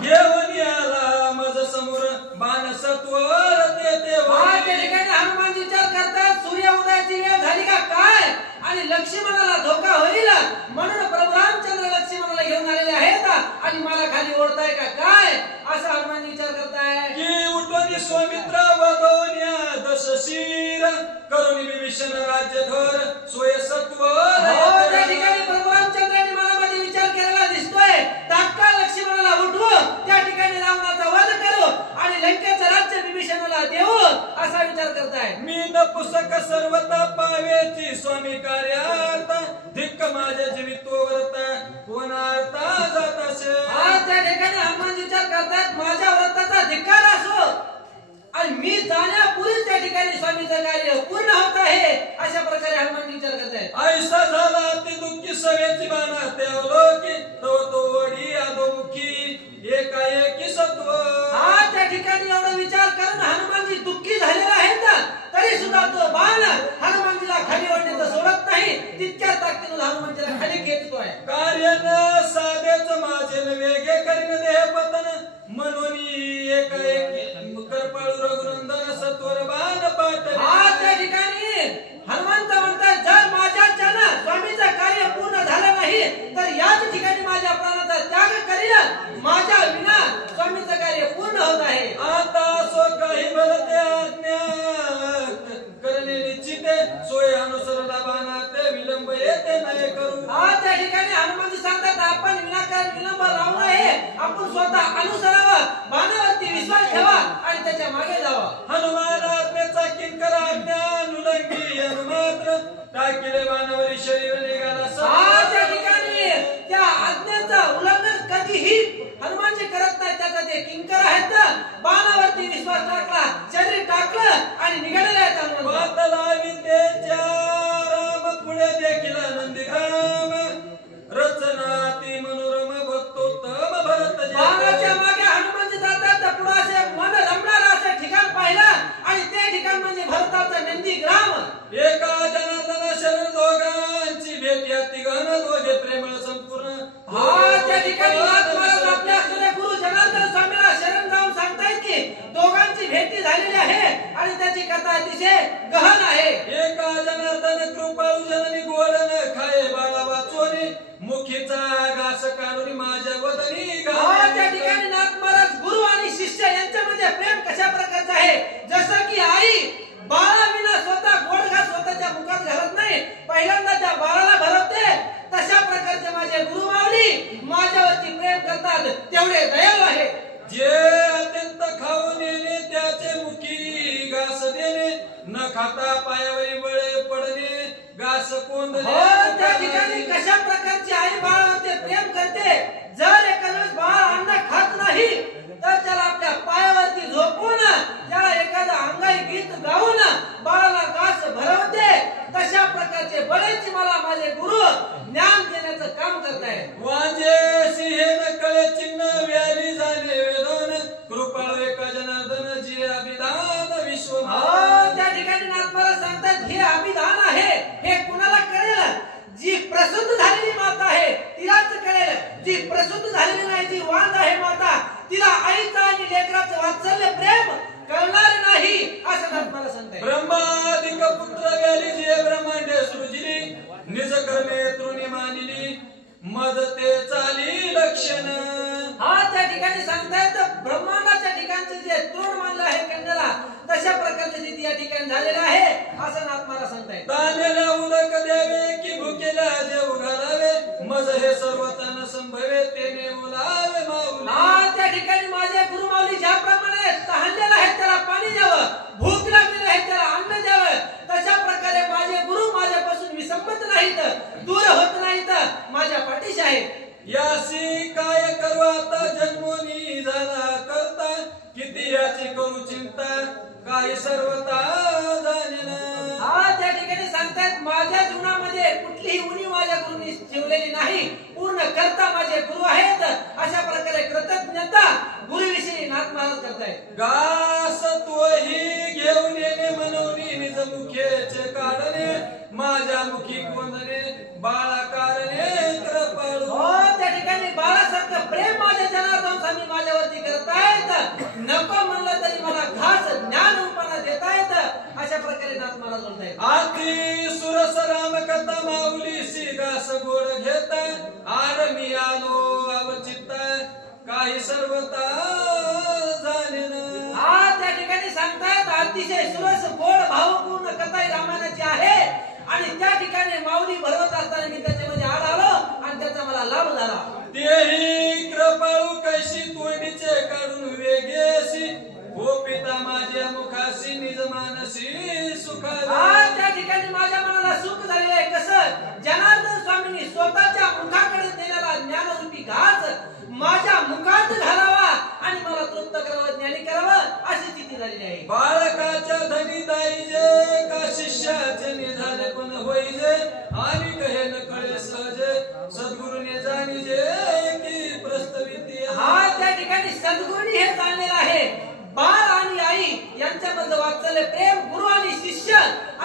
घेऊन आला मज समोर बाण सत्वर ते आज त्या ठिकाणी हनुमानजी विचार करतात सूर्य उदयाची वेळ झाली का काय, आणि लक्ष्मणाला धोका होईल म्हणून प्रभू रामचंद्र लक्ष्मणाला घेऊन आलेले आहेत, आणि मला खाली ओढताय का काय, असा हनुमानजी विचार करताय. की उठवणी स्वामित्र वदोन्या दशशीर, करुणी विभीषण राज्यधर सोय सत्वर. हो त्या ठिकाणी प्रभू रामचंद्रांनी मनामध्ये विचार केलेला दिसतोय, तात्काळ लक्ष्मणाला उठवू, त्या ठिकाणी रावणाचा वध करू, आणि लंकेचं राज्य विभीषणाला देऊ, असा विचार करताय. मी नपुसक सर्वता पावेची स्वामी कार्यार्थ, धिक्क माझ्या जीवितोव्रत कोणार्था जातसे. आज त्या ठिकाणी हनुमान विचार करतात माझ्या व्रताचा धिक्कार असो, आणि मी जाण्यापूर्वीच त्या ठिकाणी स्वामीचं कार्य पूर्ण होत आहे, अशा प्रकारे हनुमान विचार करतात. काहीही हनुमानजी करत नाही, त्याचा ते किंकर आहेत. बाणावरती विश्वास टाकला, शरीर टाकलं आणि निघालेले आहेत हनुमान. वातला विद्येच्या राम पुढे देखील नंदीग्राम रचना ती मनोरम भक्तोत्तम भरत बाणाच्या मागे हनुमानजी जातात तर पुढे असे मन रमणारं असं ठिकाण पाहिलं आणि ते ठिकाण म्हणजे भरताचं नंदीग्राम. एका जनार्दन शरण दोघांची भेट या तिघांन दोघे प्रेमळ संपूर्ण. त्या ठिकाणी आपल्या असलेले गुरु जनार्दन स्वामीला शरण जाऊन सांगतायत की दोघांची भेटी झालेली आहे आणि त्याची कथा अतिशय गहन आहे. एका जनार्दन कृपाळू जननी गोडन खाये बाळा वाचोनी मुखीचा घास काढून माझ्या वदनी त्या ठिकाणी नाथ महाराज गुरु आणि शिष्य यांच्यामध्ये प्रेम कशा प्रकारचं आहे. जसं की आई बाळाविना स्वतः गोड घास स्वतःच्या मुखात घालत नाही, पहिल्यांदा त्या बाळाला भरवते. तशा प्रकारचे माझे गुरु माऊली माझ्यावरती प्रेम करतात, तेवढे दयाळू आहे. जे अत्यंत खाऊन येणे त्याचे मुखी घास देणे, न खाता पायावरी बळे पडणे घास कोंदणे. त्या ठिकाणी कशा प्रकारची आई बाळावरती प्रेम करते. जर एखाद्या वेळेस बाळ अन्न खात नाही तर त्याला आपल्या पायावरती झोपून त्याला एखादा अंगाई गीत गाऊन बाळाला घास भरवते. तशा प्रकारचे बळेची मला माझे गुरु ज्ञान देण्याचं काम करताय. वाजे सिंहेन कळे चिन्ह व्याली झाले वेदन कृपाळू एका जनार्दन जी अभिधान विश्व. त्या ठिकाणी नाथ महाराज सांगतात हे अभिधान आहे. हे कुणाला कळेल? जी प्रसूत झालेली माता आहे तिलाच कळेल. जी प्रसूत झालेली नाही, जी वांद आहे माता, तिला आईचं आणि लेकराचं वात्सल्य प्रेम कळणार नाही असं नाथ मला सांगताय. ब्रह्मादिक पुत्र व्याली जे ब्रह्मांडे सृजिली निज कर्मे तृणी मानिली मज ते चाली लक्षण. त्या ठिकाणी सांगतायत ब्रह्मांडाच्या ठिकाणचे जे तृण मानलं आहे कन्याला तशा प्रकारचे जे या ठिकाणी झालेलं आहे असं नाथ महाराज सांगतायत. तानेला उदक द्यावे की भुकेला जेव घालावे मज हे सर्वतान संभवे तेने मुलावे माऊली. त्या ठिकाणी माझे गुरु माऊली ज्याप्रमाणे तहानलेला आहे त्याला पाणी द्यावं, भूक लागलेली आहे त्याला अन्न द्यावं, तशा प्रकारे माझे गुरु माझ्यापासून विसंमत नाहीत, दूर होत नाहीत, माझ्या पाठीशी आहेत. यासी काय करू आता जन्मोनी झाला करता किती याची करू चिंता काही सर्वता जाणेना. त्या ठिकाणी सांगतायत माझ्या जीवनामध्ये कुठलीही उणीव माझ्या गुरुनी ठेवलेली नाही, पूर्ण करता माझे गुरु आहेत. अशा प्रकारे कृतज्ञता गुरुविषयी नाथ महाराज करतायत. घास तोही घेऊन येणे मनवणी निज मुखेचे काढणे माझ्या मुखी कोंदणे बाळा कारणे कृपाळू. त्या ठिकाणी बाळासारखं प्रेम माझ्या जनार्दन स्वामी माझ्यावरती करतायत. नको म्हणलं तरी मला घास ज्ञान रूपाने देतायत. अशा प्रकारे नाथ महाराज बोलतायत. आती सुरस राम कथा माऊलीसी घास गोड घेता आरमी आलो अवचित्ता काही सर्वता जाणेना. त्या ठिकाणी सांगतायत अतिशय सुरस गोड भावपूर्ण कथा रामायणाची आहे आणि त्या ठिकाणी माऊली भरवत असताना मी त्याच्यामध्ये आड आलो आणि त्याचा मला लाभ झाला. तेही कृपाळू कैशी तोंडीचे काढून वेगेसी हो पिता माझ्या मुखासी निज मानसी सुखावे. त्या ठिकाणी माझ्या मनाला सुख झालेलं आहे. कसं जनार्दन स्वामींनी स्वतःच्या मुखाकडे दिलेला ज्ञानरूपी घास माझ्या मुखात घालावा आणि मला तृप्त करावं, ज्ञानी करावं अशी स्थिती झालेली आहे. बाळकाच्या धनी दाईजे का शिष्याचे निझाले पण होईजे आणि कहे न कळे सहजे सद्गुरूने जाणीजे की प्रस्तविती. त्या ठिकाणी सद्गुरूंनी हे जाणलेलं आहे. बाळ आणि आई यांच्यामध्ये वात्सल्य प्रेम, गुरु आणि शिष्य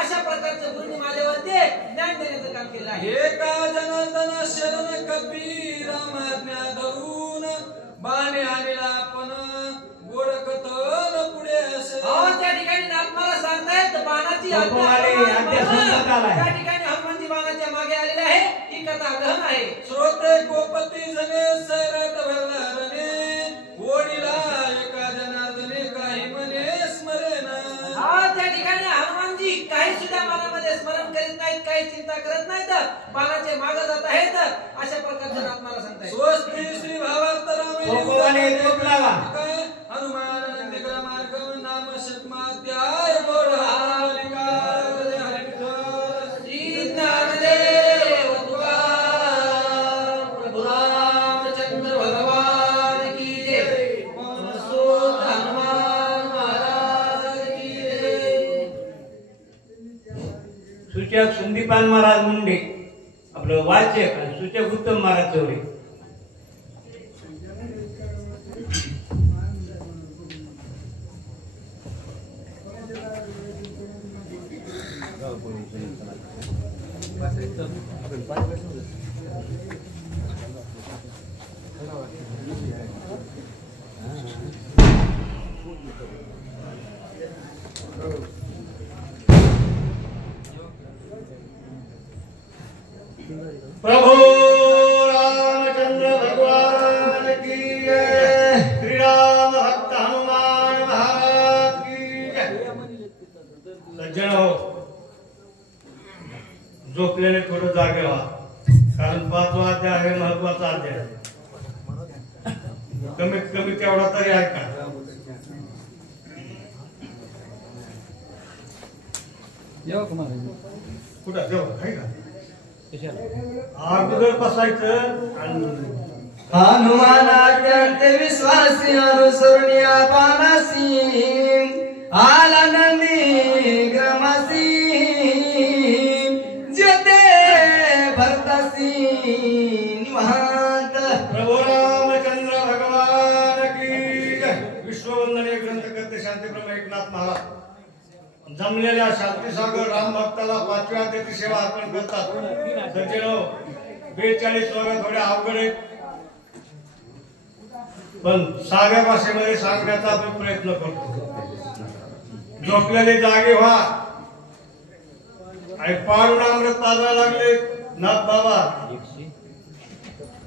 अशा प्रकारचे गुरुनी माझ्यावरती ज्ञान देण्याचं काम केलं आहे. एका जनार्दन शरण कबीर रामाज्ञा धरून बाणे आणला आपण गोड कथन पुढे असे. त्या ठिकाणी नाथ महाराज सांगतायत बाणाची त्या ठिकाणी हनुमानजी बाणाच्या मागे आलेले आहे. ही कथा गहन आहे. श्रोते गोपती जने सैराट भरला रणे ओढीला एका जनार्दने काही मने स्मरेना. त्या ठिकाणी हनुमानजी काही सुद्धा मनामध्ये स्मरण करीत नाहीत, काही चिंता करत नाहीत, बाणाचे मागे जात आहेत. अशा प्रकारचे नाथ महाराज सांगतायत. स्वस्ती श्री भावार्थ राम हनुमान नंदिका मार्ग नाम शतमाध्याय गोड हरिका शिक्षक संदीपान महाराज मुंडे, आपलं वाचक आणि सूचक उत्तम महाराज चौरे. प्रभु रामचंद्र भगवान की जय. श्री राम भक्त हनुमान महाराज की जय. सज्जन हो, झोपलेले थोडं जागे व्हा, कारण 5वा अध्याय आहे, महत्वाचा अध्याय आहे. कमीत कमी तेवढा तरी ऐका. कुठं जेव्हा आहे का अगोदर बसायचं आणि हनुमान अत्यंत विश्वासी अनुसरणीय पानासी आला नंदी ग्रामासी जेते भक्तासी निवांत. प्रभु रामचंद्र भगवान की जय. विश्ववंदनीय ग्रंथकर्ते शांतीब्रह्म एकनाथ महाराज जमलेल्या शांतीसागर राम भक्ताला 5व्या अध्यायाची सेवा अर्पण करतात. सज्जनो, 42 वागा थोड्या अवघड आहेत, पण साध्या भाषेमध्ये सांगण्याचा आपण प्रयत्न करतो. झोपलेले जागे व्हा. आणि पाडून अमृत पाजायला लागले नाथ बाबा.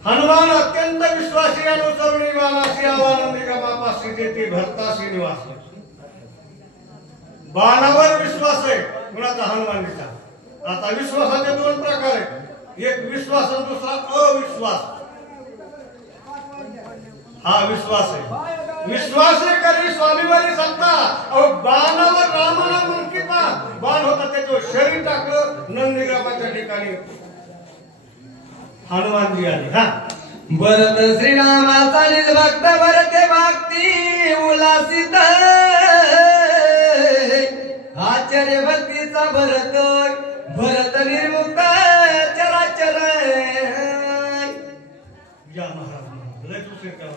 हनुमान अत्यंत विश्वासी अनुसरणी वानासी आवानंदी का बापासी देते भरतासी निवासी. बाणावर विश्वास आहे कुणाचा? हनुमानीचा. आता विश्वासाचे 2 प्रकार आहेत, एक विश्वास आणि दुसरा अविश्वास. हा विश्वास आहे. विश्वास करी स्वामीवारी सत्ता. अहो, बाणावर रामाला मुंकिता बाण होता, त्याच्यावर शरीर टाकलं नंदीग्रामाच्या ठिकाणी हनुमानजी आले. हा भरत श्रीरामाचा निज भक्त भरते भक्ती उल्हासित आचार्य भक्तीचा भरत भरत निर्मुक्त चराचर. या महाराज लय उशीर करा.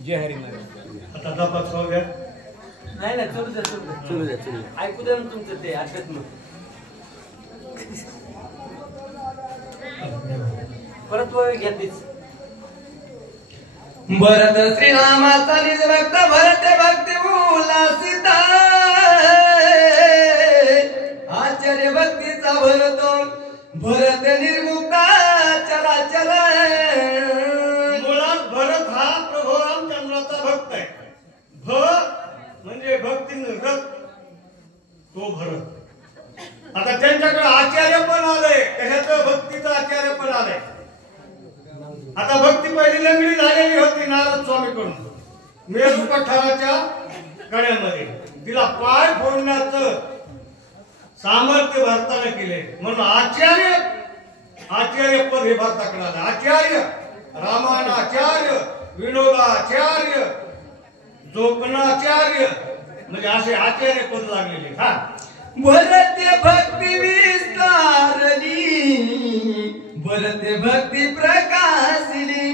जय हरी महाराज. आता दपात खाऊ द्या. नाही नाही, चलू द्या. ऐकू द्या ना तुमचं ते अध्यात्म. परत घेतलीच. भरत श्रीरामाचा निज भक्त भरत भक्ती उल्हासित आचार्य भक्तीचा भरत भरत निर्मुक्त चराचर. मुळात भरत हा प्रभू रामचंद्राचा भक्त आहे. भ म्हणजे भक्तीनं रथ, तो भरत. आता त्यांच्याकडे आचार्य पण आले, कशाचं? भक्तीचं आचार्य पण आले. आता भक्ती पहिली लंगडी झालेली होती नारद स्वामीकडून मेरू पठाराच्या कड्यामध्ये. तिला पाय फोडण्याचं सामर्थ्य भरताने केले, म्हणून आचार्य पद हे भरताकडे आलं. आचार्य, रामानाचार्य, विनोदाचार्य, जोपनाचार्य, म्हणजे असे आचार्य पद लागलेले. हा भरत भक्ती विस्तारली भरत भक्ती प्रकाशली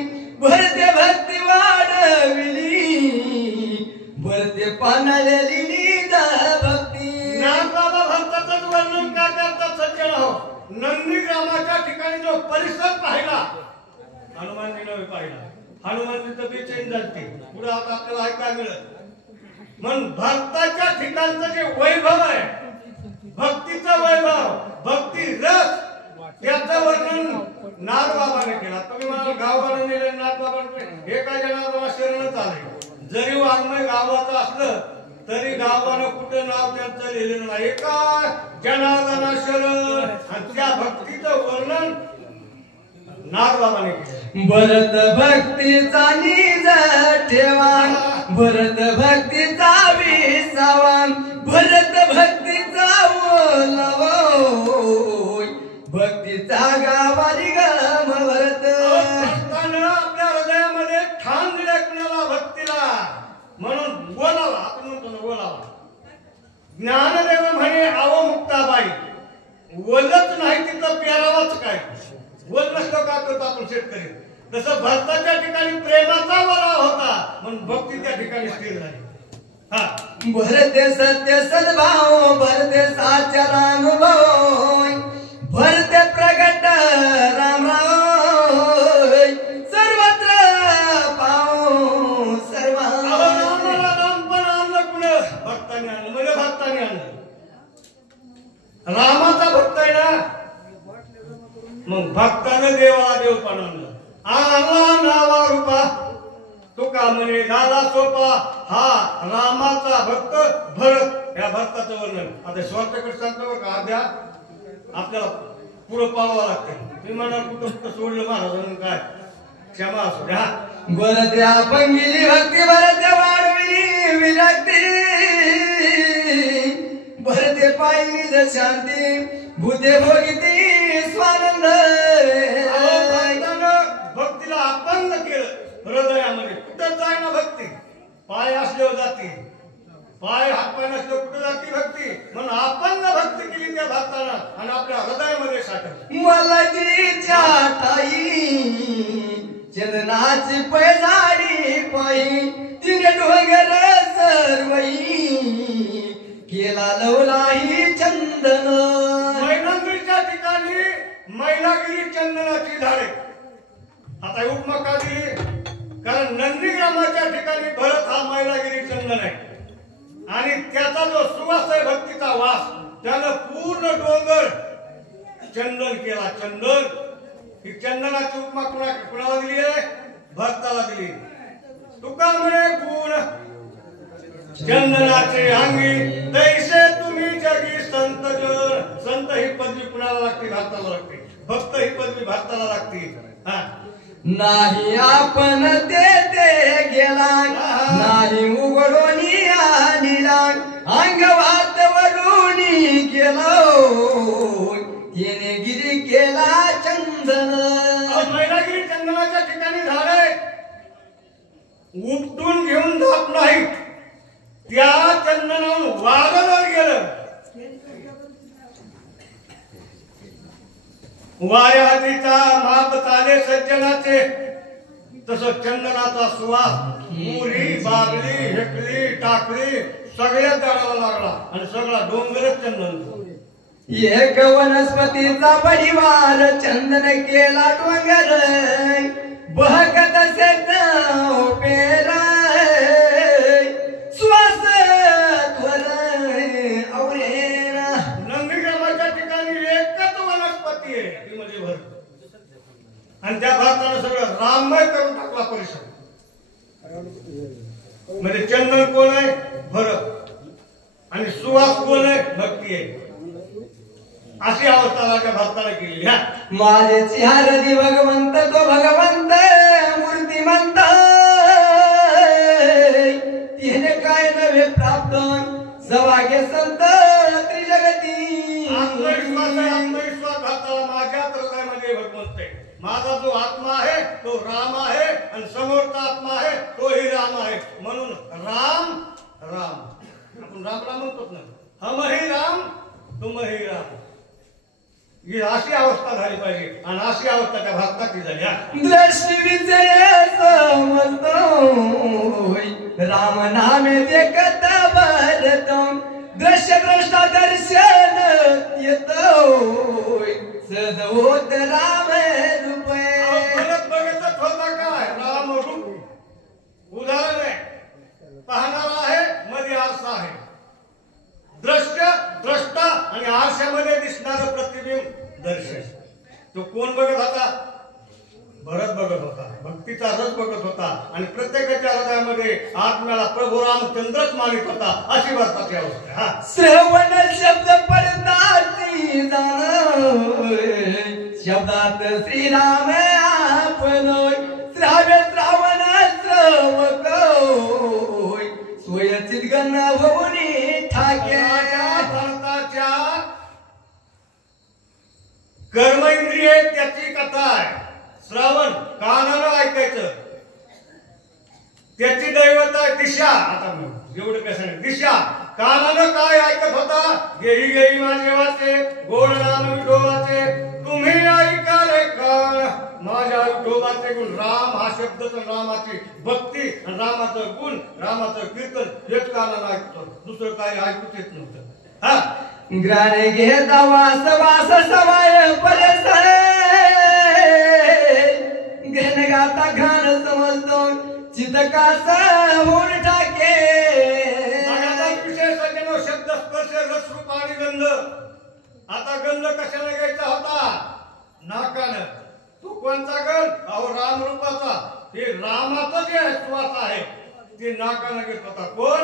भरत भक्ती वाढविली भरत पानालेली निज भक्ती. ज्ञानबाबा भक्ताचं वर्णन का करतात सज्जन हो? नंदीग्रामाच्या ठिकाणी जो परिसर पाहिला हनुमानजीने पाहिला. हनुमानजीचं बेचैन झालते. पुढे आता आपल्याला ऐकायला मिळत. म्हणून भक्ताच्या ठिकाणचं जे वैभव आहे, भक्तीचा वैभव, भक्ती रस, त्याचं वर्णन नाथबाबाने केला. तुम्ही म्हणाल गावाला नेले नाथबाबाने, हे काय जनार्दना शरणच आले. जरी वाङ्मय गावाचं असलं तरी गावानं कुठं नाव त्यांचं लिहिलेलं नाही. एका जनार्दना शरण, आणि त्या भक्तीचं वर्णन नाथबाबाने केलं. भरत भक्तीचा निज ठेवा भरत भक्तीचा विसावा भरत भक्तीचा ओलावा भक्तीचा गावाली गम भरत. आपल्या हृदयामध्ये ठाण दिल्या कुणाला? भक्तीला. म्हणून बोलावा, आपण म्हणतो ना बोलावा. ज्ञानदेव म्हणे वलच नाही तिथं पेरावाच काय. वल नसतं का करतो आपण शेतकरी. तसं भक्ताच्या ठिकाणी प्रेमाचा वराव होता म्हणून भक्ती त्या ठिकाणी स्थिर झाली. हा भरते सत्य सद्भाव भरते साच्या राम भाऊ भरते प्रगट राम सर्वत्र पाहू सर्व. राम पण आणलं कुणा भक्ताने आणलं म्हणजे भक्ताने आणलं. रामाचा भक्त आहे ना मग भक्तानं देवाला देव पण आणलं. आला नावा रूपा तुका म्हणे झाला सोपा हा रामाचा भक्त भरत. या भक्ताचं वर्णन आता स्वार्थकडे सांगतो बरं का. आद्या आपल्याला पुढं पाहावं लागतं. मी म्हणा कुठं सोडलं महाराजांनी काय क्षमा असू द्या. भरत्या पंगिली भक्ती भरते वाढविली विरक्ती भरते पायी शांती भूते भोगिती स्वानंद. भक्तीला अपंग केलं हृदयामध्ये. कुठं जाय ना भक्ती. पाय असल्यावर जाते. पाय हात पाय नसल्यावर कुठं जाते भक्ती. म्हणून अपंग भक्ती केली त्या भक्ताला आणि आपल्या हृदयामध्ये साठवली. मला तिच्या ठाई चंदनाची पैजाडी पायी तिने डोंगर सर्वई केला लवलाही चंदन. मैनागिरीच्या ठिकाणी मैनागिरी चंदनाची झाडे. आता उपमा का दिली कारण नंदीग्रामाच्या ठिकाणी भरत हा मैनागिरी चंदन आहे आणि त्याचा जो सुवास आहे भक्तीचा वास त्यानं पूर्ण डोंगर चंदन केला. चंदन ही चंदनाची उपमा कुणाला दिली आहे. भक्ताला दिली. तुका म्हणे गुण चंदनाचे अंगी तैसे तुम्ही जगी संत जन. संत ही पदवी कुणाला लागते. भक्ताला लागते. भक्त ही पदवी भक्ताला लागते. हा नाही आपण देते गेला नाही उघडोनी आणला अंगवात वरुणी गेलो येणे गिरी केला चंदन. मैनागिरी चंदनाच्या ठिकाणी झाडे उपटून घेऊन जात नाही. त्या चंदनावर वारं गेलं. वाऱ्या हातीचा माप चाले सज्जनाचे तसं चंदनाचा सुवास मुरी बागली हेकली टाकली सगळ्या झाडाला लागला आणि सगळा डोंगरच चंदन. एक वनस्पतीचा परिवार चंदन केला डोंगर बहकत पेरा श्वास त्वर औरेरा. नंदीग्रामाच्या ठिकाणी एकच वनस्पती आहे ती म्हणजे भरत आणि त्या भरतानं सगळं राममय करून टाकला परिसर. म्हणजे चंदन कोण आहे भरत आणि सुवास कोण आहे भक्ती आहे. अशी अवस्था त्या भक्ताला केलेली. माझे चिहारदी भगवंत तो भगवंत मूर्तिमंत तिने काय नव्हे प्राप्त जवागे संत त्रिजगती. आत्मविश्वास आहे. आत्मविश्वास भक्ताला माझ्या हृदयामध्ये भगवंत आहे. माझा जो आत्मा आहे तो राम आहे आणि समोरचा आत्मा आहे तोही राम आहे. म्हणून राम राम आपण राम राम म्हणतो ना. हमही राम तुमही राम. ही अशी अवस्था झाली पाहिजे आणि अशी अवस्था त्या भक्ताची झाली. दृष्टी विजय समजतो राम नामे देखत भरत दृश्य दृष्टा दर्शन येतो सदवोत राम रूप. परत बघतच होता काय राम रूप. उदाहरण आहे पाहणारा आहे मध्ये आरसा आहे. दृश्य द्रष्टा आणि आरशामध्ये दिसणारं प्रतिबिंब दर्शन. तो कोण बघत होता. भरत बघत होता. भक्तीचा रस बघत होता आणि प्रत्येकाच्या हृदयामध्ये आत्म्याला प्रभू रामचंद्रच मानित होता. अशी भक्ताची अवस्था. श्रवण शब्द पडताची शब्दात श्रीराम आपण श्राव्य श्रावण श्रवक स्वयचित गण भवनी ठाके. भारताच्या कर्म इंद्रिय त्याची कथा आहे. श्रवण कानानं ऐकायचं. त्याची दैवता दिशा. आता एवढं कसं दिशा कानानं काय ऐकत होता? गेही गेही माझे वाचे, गोड नाम विठोबाचे, तुम्ही ऐका रे कान माझ्या विठोबाचे गुण. राम हा शब्द तर रामाची भक्ती आणि रामाचं गुण, रामाचं कीर्तन हेच कानानं ऐकतो, दुसरं काही ऐकूच येत नव्हतं. हा ग्राने घेता वास वास सवाय परस घन गाता घाण समजतो चितकास होऊन टाके. विशेष शब्द स्पर्श रस रूप आणि गंध. आता गंध कशाला घ्यायचा होता? नाकानं. तो कोणता गंध? अहो राम रूपाचा. हे रामाचं जे श्वास आहे ते नाकानं घेत होता. कोण?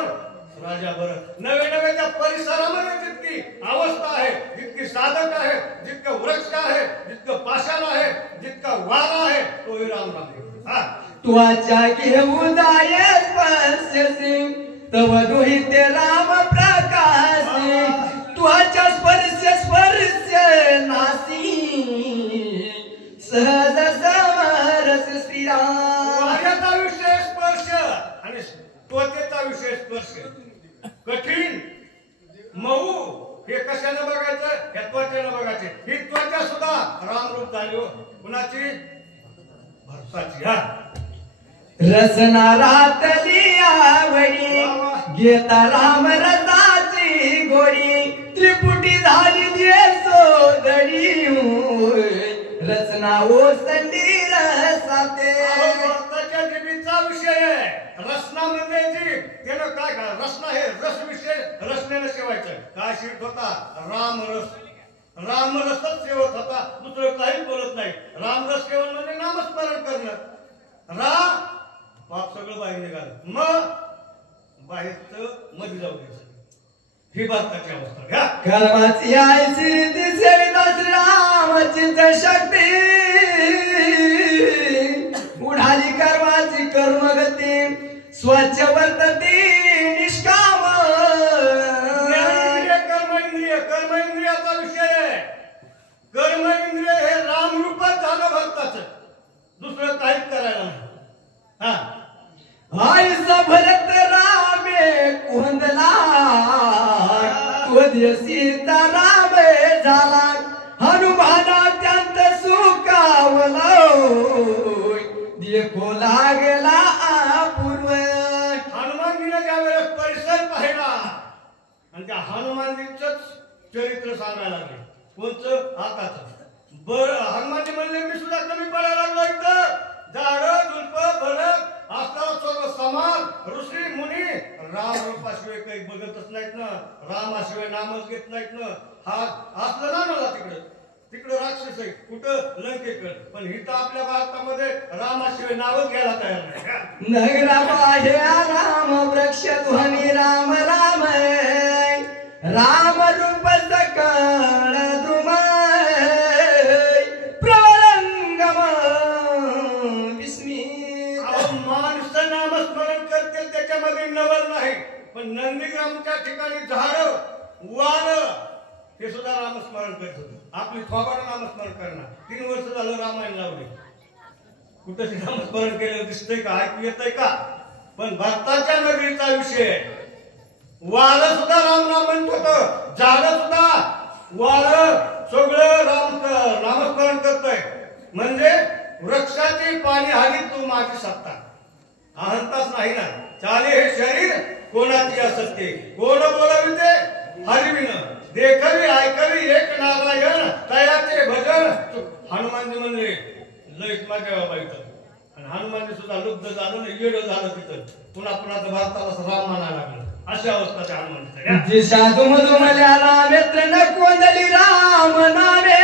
राजा भरत. नवे नवे त्या परिसरामध्ये जितकी अवस्था आहे, जितकी साधक आहे, जितकं वृक्ष आहे, जितकं पाषाण आहे, जितका वारा आहे, तोही राम राम. तुझ्या घेऊ जाय स्पर्श तव दोहित राम प्रकाश. तुझ्या स्पर्श स्पर्श नासी सहज समरस श्रीराम. माझ्याचा विषय स्पर्श आणि त्वचेचा विषय स्पर्श. कठीण मऊ हे कशाने बघायचं? या त्वचेनं बघायचे. ही त्वचा सुद्धा रामरूप झाली हो. कुणाची? भक्ताची. हा रसना रातली आवडी घेता राम रसाची गोडी. त्रिपुटी झाली दे सोदडी रसना ओसंडी रसाते. भक्ताच्या जीबीचा विषय आहे. रसना म्हणजे जीभ. त्यानं काय करा? रसना हे रस विषय रसनेनं सेवायचं. काय शिरत होता? रामरस. रामरसच सेवत होता, दुसरं काहीच बोलत नाही. रामरस सेवन म्हणजे नामस्मरण करणं. राम बाप सगळं बाहेर निघालं, मग बाहेरचं मध्ये जाऊ द्यायचं. ही भारताची अवस्था घ्या. कर्माची आयची दिसे रामची शक्ती. उडाली कर्माची कर्मगती स्वच्छ वर्तती निष्काम. कर्मेंद्रिय. कर्मेंद्रियाचा विषय आहे. कर्मेंद्रिय हे रामरूपच झालं भक्ताचं, दुसरं काहीच करायला नाही. हा आईचा भरत रामे कुंदला तुझे सीता राम झाला. हनुमाना त्यांत सुखावला देखो लागला पूर्व. हनुमानजीने ज्या वेळेस परिसर पाहिला आणि त्या हनुमानजीच चरित्र सांगायला लागले. कोणचं? आताच. हनुमानजी म्हणले मी सुद्धा कमी पडायला लागलो. इथं झाडं झुडप फळं असताना सर्व समान. ऋषी मुनी राम रूपाशिवाय काही बघतच नाहीत ना, रामाशिवाय नामच घेत नाहीत ना. हा असलं ना मला तिकडं राक्षस आहे. कुठं? लंकेकडं. पण हिथं आपल्या भारतामध्ये रामाशिवाय नावच घ्यायला तयार नाही. नगरा पाहे राम वृक्ष ध्वनी राम राम. राम रूप सकळ द्रुम प्रवरंगम विस्मित. माणसं नामस्मरण करते त्याच्यामध्ये नवल नाही, पण नंदीग्रामच्या ठिकाणी झाड वार ते सुद्धा नामस्मरण करत होते. आपली थोबाडं नामस्मरण करणार. 3 वर्ष झालं रामायण लावले, कुठं नामस्मरण केलेलं दिसतंय का? ऐकू येतंय का? पण भक्ताच्या नगरीचा विषय. वार सुद्धा राम राम म्हणत होत, झाड सुद्धा वार सगळं राम नामस्मरण करतोय. म्हणजे वृक्षाची पाणी हरी तू माझी सत्ता. अहंताच नाही ना. चाले हे शरीर कोणाची असते, कोण बोलविते हरविन. देखवी ऐकवी एक नारायण तयाचे भजन. हनुमानजी म्हणले लयच माझ्या बाबा इथं. आणि हनुमानजी सुद्धा लुब्ध झालं, येड झालं तिथं. पुन्हा भारताला राम म्हणायला लागलं. अशी अवस्था त्या हनुमानजीची. दिशा तुम तुमल्या रामेत्र न कोंदली राम नावे.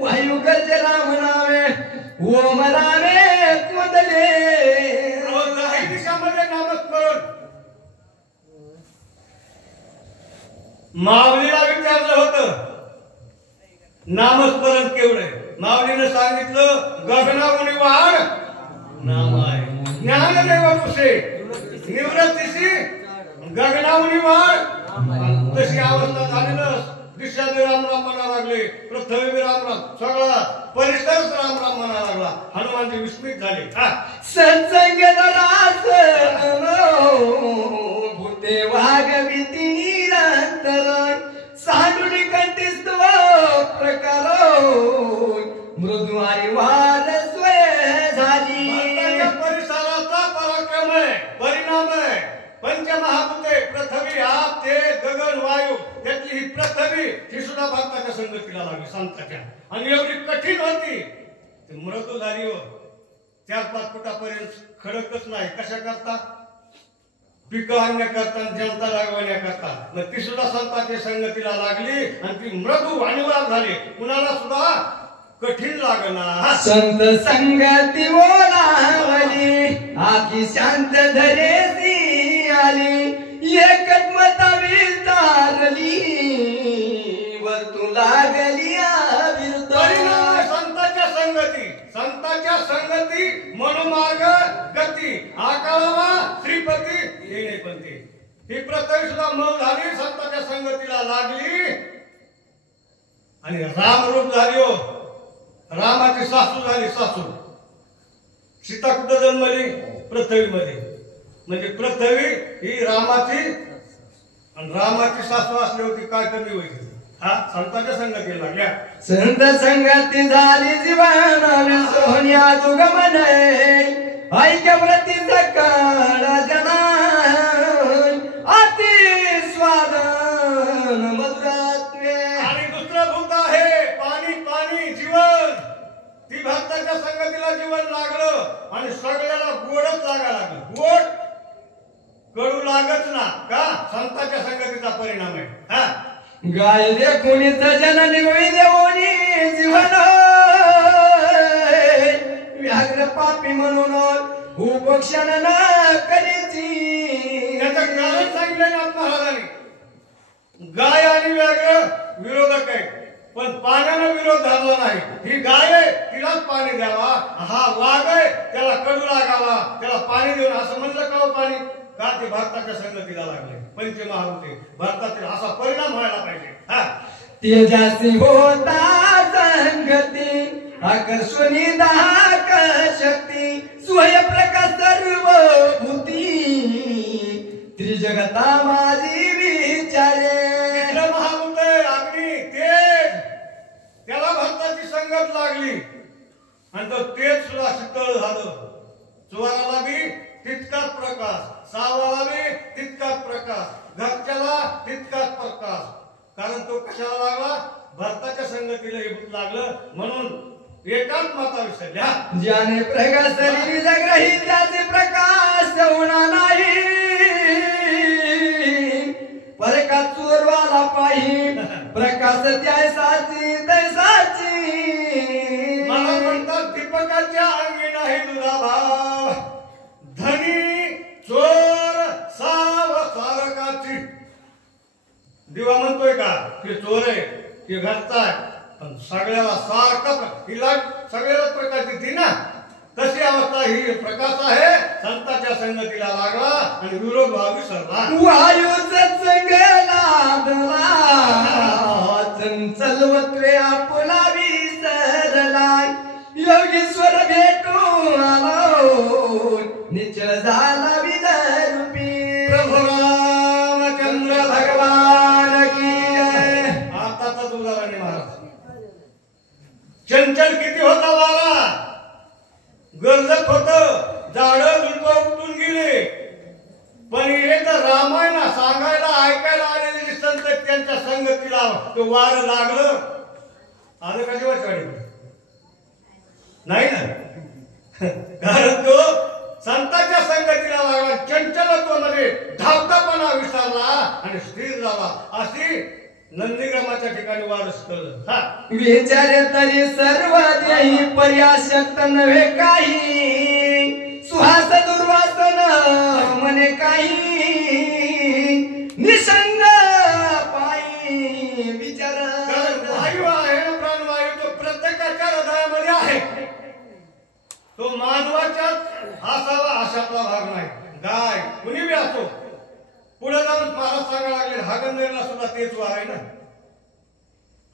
वायू करते राम नावे ओम रामे कोंदले. काही दिशामध्ये नामस्मरण. माऊलीला विचारलं होतं नामस्मरण केवढं. माऊलीनं सांगितलं गगनावणी वाढ नाम आहे. ज्ञानदेव पुसे निवृत्तीशी गगनावणी वाढ. तशी अवस्था झाली ना दिशा बी रामराम म्हणा लागले, पृथ्वी बी रामराम, सगळा परिसरच रामराम म्हणा लागला. हनुमानजी विस्मित झाले. सत्संग भूते वागविती निरंतर सांडून कंठिस्तव प्रकार मृदू आणि वार स्वय झाली. परिसराचा पराक्रम आहे, परिणाम आहे. पंचमहाभूते पृथ्वी, आप, तेज, गगन, वायू, त्यातली ही पृथ्वी ही सुद्धा भारताच्या संगतीला लागली संतांच्या. आणि एवढी कठीण होती ती मृदू झाली हो. 4-5 फुटापर्यंत खडकच नाही. कशा करता? पिकं आणण्याकरता, जनता लागवण्याकरता. मग ती सुद्धा संतांच्या संगतीला लागली आणि ती मृदू आणीवार झाली. कुणाला सुद्धा कठीण लागणार. संत संगती बोलावली आखी शांत धरेसी आली एकच मता विस्तारली वर्तू लागली विरुद्ध. संतांच्या संगती मनोमार्ग गती आकाळावा श्रीपती येणे पंथी. ही पृथ्वी सुद्धा मग झाली, संतांच्या संगतीला लागली आणि रामरूप झाली हो. रामाची सासू झाली. सासू सीता कुठं जन्मली? पृथ्वीमध्ये. म्हणजे पृथ्वी ही रामाची आणि रामाची सासू असली होती. काय कमी होती? संतांच्या संगतीला लागल्या. संत संगती झाली जीवन सोनिया दुगमन ऐक्य व्रती सकळ जना अति स्वादन मधुरात्मे. आणि दुसरं भूत आहे पाणी. पाणी जीवन. ती भक्ताच्या संगतीला जीवन लागलं आणि सगळ्याला गोडच लागायला लागलं. गोड कडू लागत ना का? संतांच्या संगतीचा परिणाम आहे. गाय देखुनी जननी देवनी जीवन व्याघ्र पापी म्हणून उपक्षण न करीची. याचं कारण सांगितलं ना महाराजांनी. गाय आणि व्याघ्र विरोधक आहे, पण पाण्यानं विरोध झाला नाही. ही गाय आहे, तिलाच पाणी द्यावा. हा वाघ आहे, त्याला कडू लागावा, त्याला पाणी देऊन असं म्हणलं का? पाणी का? ते भारताच्या संगतीला लागले. पंचमहाभूते भारतातील असा परिणाम व्हायला पाहिजे. तेजासी होता संगती आकर्षणी दाहक शक्ती स्वय प्रकाश सर्व भूती त्रिजगता माझी विचारे. महाभूत अग्नी तेज, त्याला भारताची संगत लागली आणि तो तेज सुद्धा शीतळ झालं. चोराला बी तितकाच प्रकाश, सावाला बी तितकाच प्रकाश, घरच्याला तितकाच प्रकाश. कारण तो कशाला लागला? भारताच्या संगतीला लागलं म्हणून एकाच माता विसरल्या. ज्याने प्रकाशली जगही त्याचे प्रकाश होणार नाही. परका चोरवाला पाही प्रकाश त्यासाची तैसाची. मला म्हणतात दीपकाच्या अंगी नाही तुझा भाव. धनी चोर साव सारकाची. दिवा म्हणतोय का की चोर आहे, की घरचा आहे, पण सगळ्याला सारखा हिला सगळ्याला प्रकाश देते ना. तशी अवस्था ही प्रकाश आहे. संतांच्या संगतीला लागला आणि विरोध भाव विसरला. वायू सत्संग लादला चंचलवत्वे आपला विसरला. योगेश्वर भेटू आलो निश्चळ झाला विदरूपी. प्रभू रामचंद्र भगवान की जय. आताच उदाहरण महाराज. चंचल किती होता वारा, गरजत होत, झाड झुडप उठून गेले. पण हे तर रामायण सांगायला ऐकायला आलेले संत त्यांच्या संगतीला तो वार लागलं. आलं का देवाच्या नाही ना. कारण तो संतांच्या संगतीला लागला. चंचलत्वामध्ये धावतापणा विसरला आणि स्थिर झाला. अशी नंदीग्रामाच्या ठिकाणी वारस कळलं. विचारे तरी सर्व देही पर्याशक्त नव्हे काही. सुहास दुर्वासन म्हणे काही निसंग पायी विचार. वायू आहे ना, प्राणवायू तो प्रत्येकाच्या हृदयामध्ये आहे. तो मानवाच्याच असावा अशातला भाग नाही. गाय कुणी बी असो. पुढे जाऊन महाराज सांगायला लागले हागंदेरला सुद्धा तेच वार आहे ना.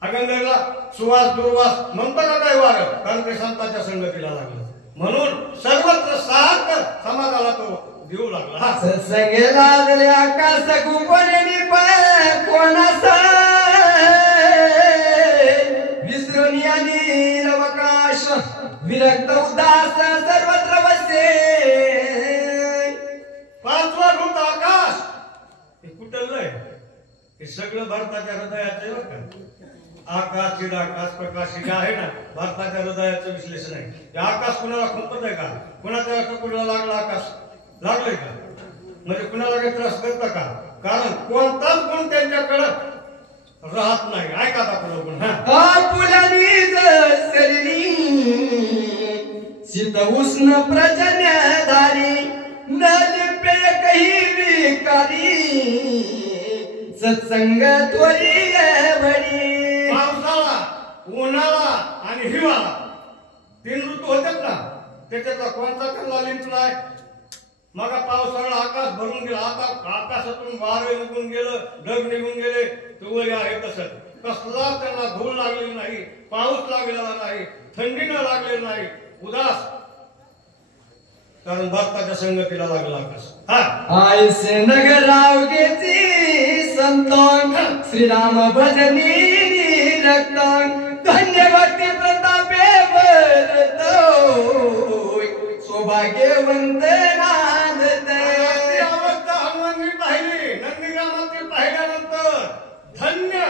अगंदरला सुवास दुर्वास म्हणतो का काय वार, कारण ते संतांच्या संगतीला लागलं. म्हणून सर्वत्र सार्थ समाजाला तो देऊ लागला. हा सत्संगे लागले आकाश कुंपणी पाय कोणाचा विसरून या नीरवकाश विरक्त उदास सर्वत्र वसे. पाचवा भूत आकाश हे कुठलंय? हे सगळं भारताच्या हृदयाचं बरं का. आकाश चिदाकाश प्रकाश हे आहे ना, भारताच्या हृदयाचं विश्लेषण आहे. हे आकाश कुणाला खुंपत आहे का? कुणाच्या टुकडीला लागला आकाश लागलंय का? म्हणजे कुणाला काही त्रास करतं का? कारण कोणताच गुण त्यांच्याकडं राहत नाही. ऐका आपलं गुण. आपुलानी शरीरी शीत उष्ण प्रजन्यधारी न लिप्य काही विकारी सत्संग त्वरी भरी. पावसाळा, उन्हाळा आणि हिवाळा 3 ऋतू होतात ना, त्याच्यातला कोणता त्यांना लिंपलाय? मग पावसाळा आकाश भरून गेला, आता आकाशातून वारे निघून गेलं, ढग निघून गेले, तुवरी आहे तसं. कसला त्यांना धूळ लागलेली नाही, पाऊस लागलेला नाही, थंडीनं लागलेली नाही, उदास, कारण भारताच्या संगतीला लागला आकाश. आयसे नगराव घेती संतोन श्रीराम भजनी रक्तांग धन्य भक्ती प्रतापे वरतो सौभाग्यवंत नांदते. अवस्था हनुमाननी पाहिली, नंदीग्रामातील पाहिल्यानंतर धन्य,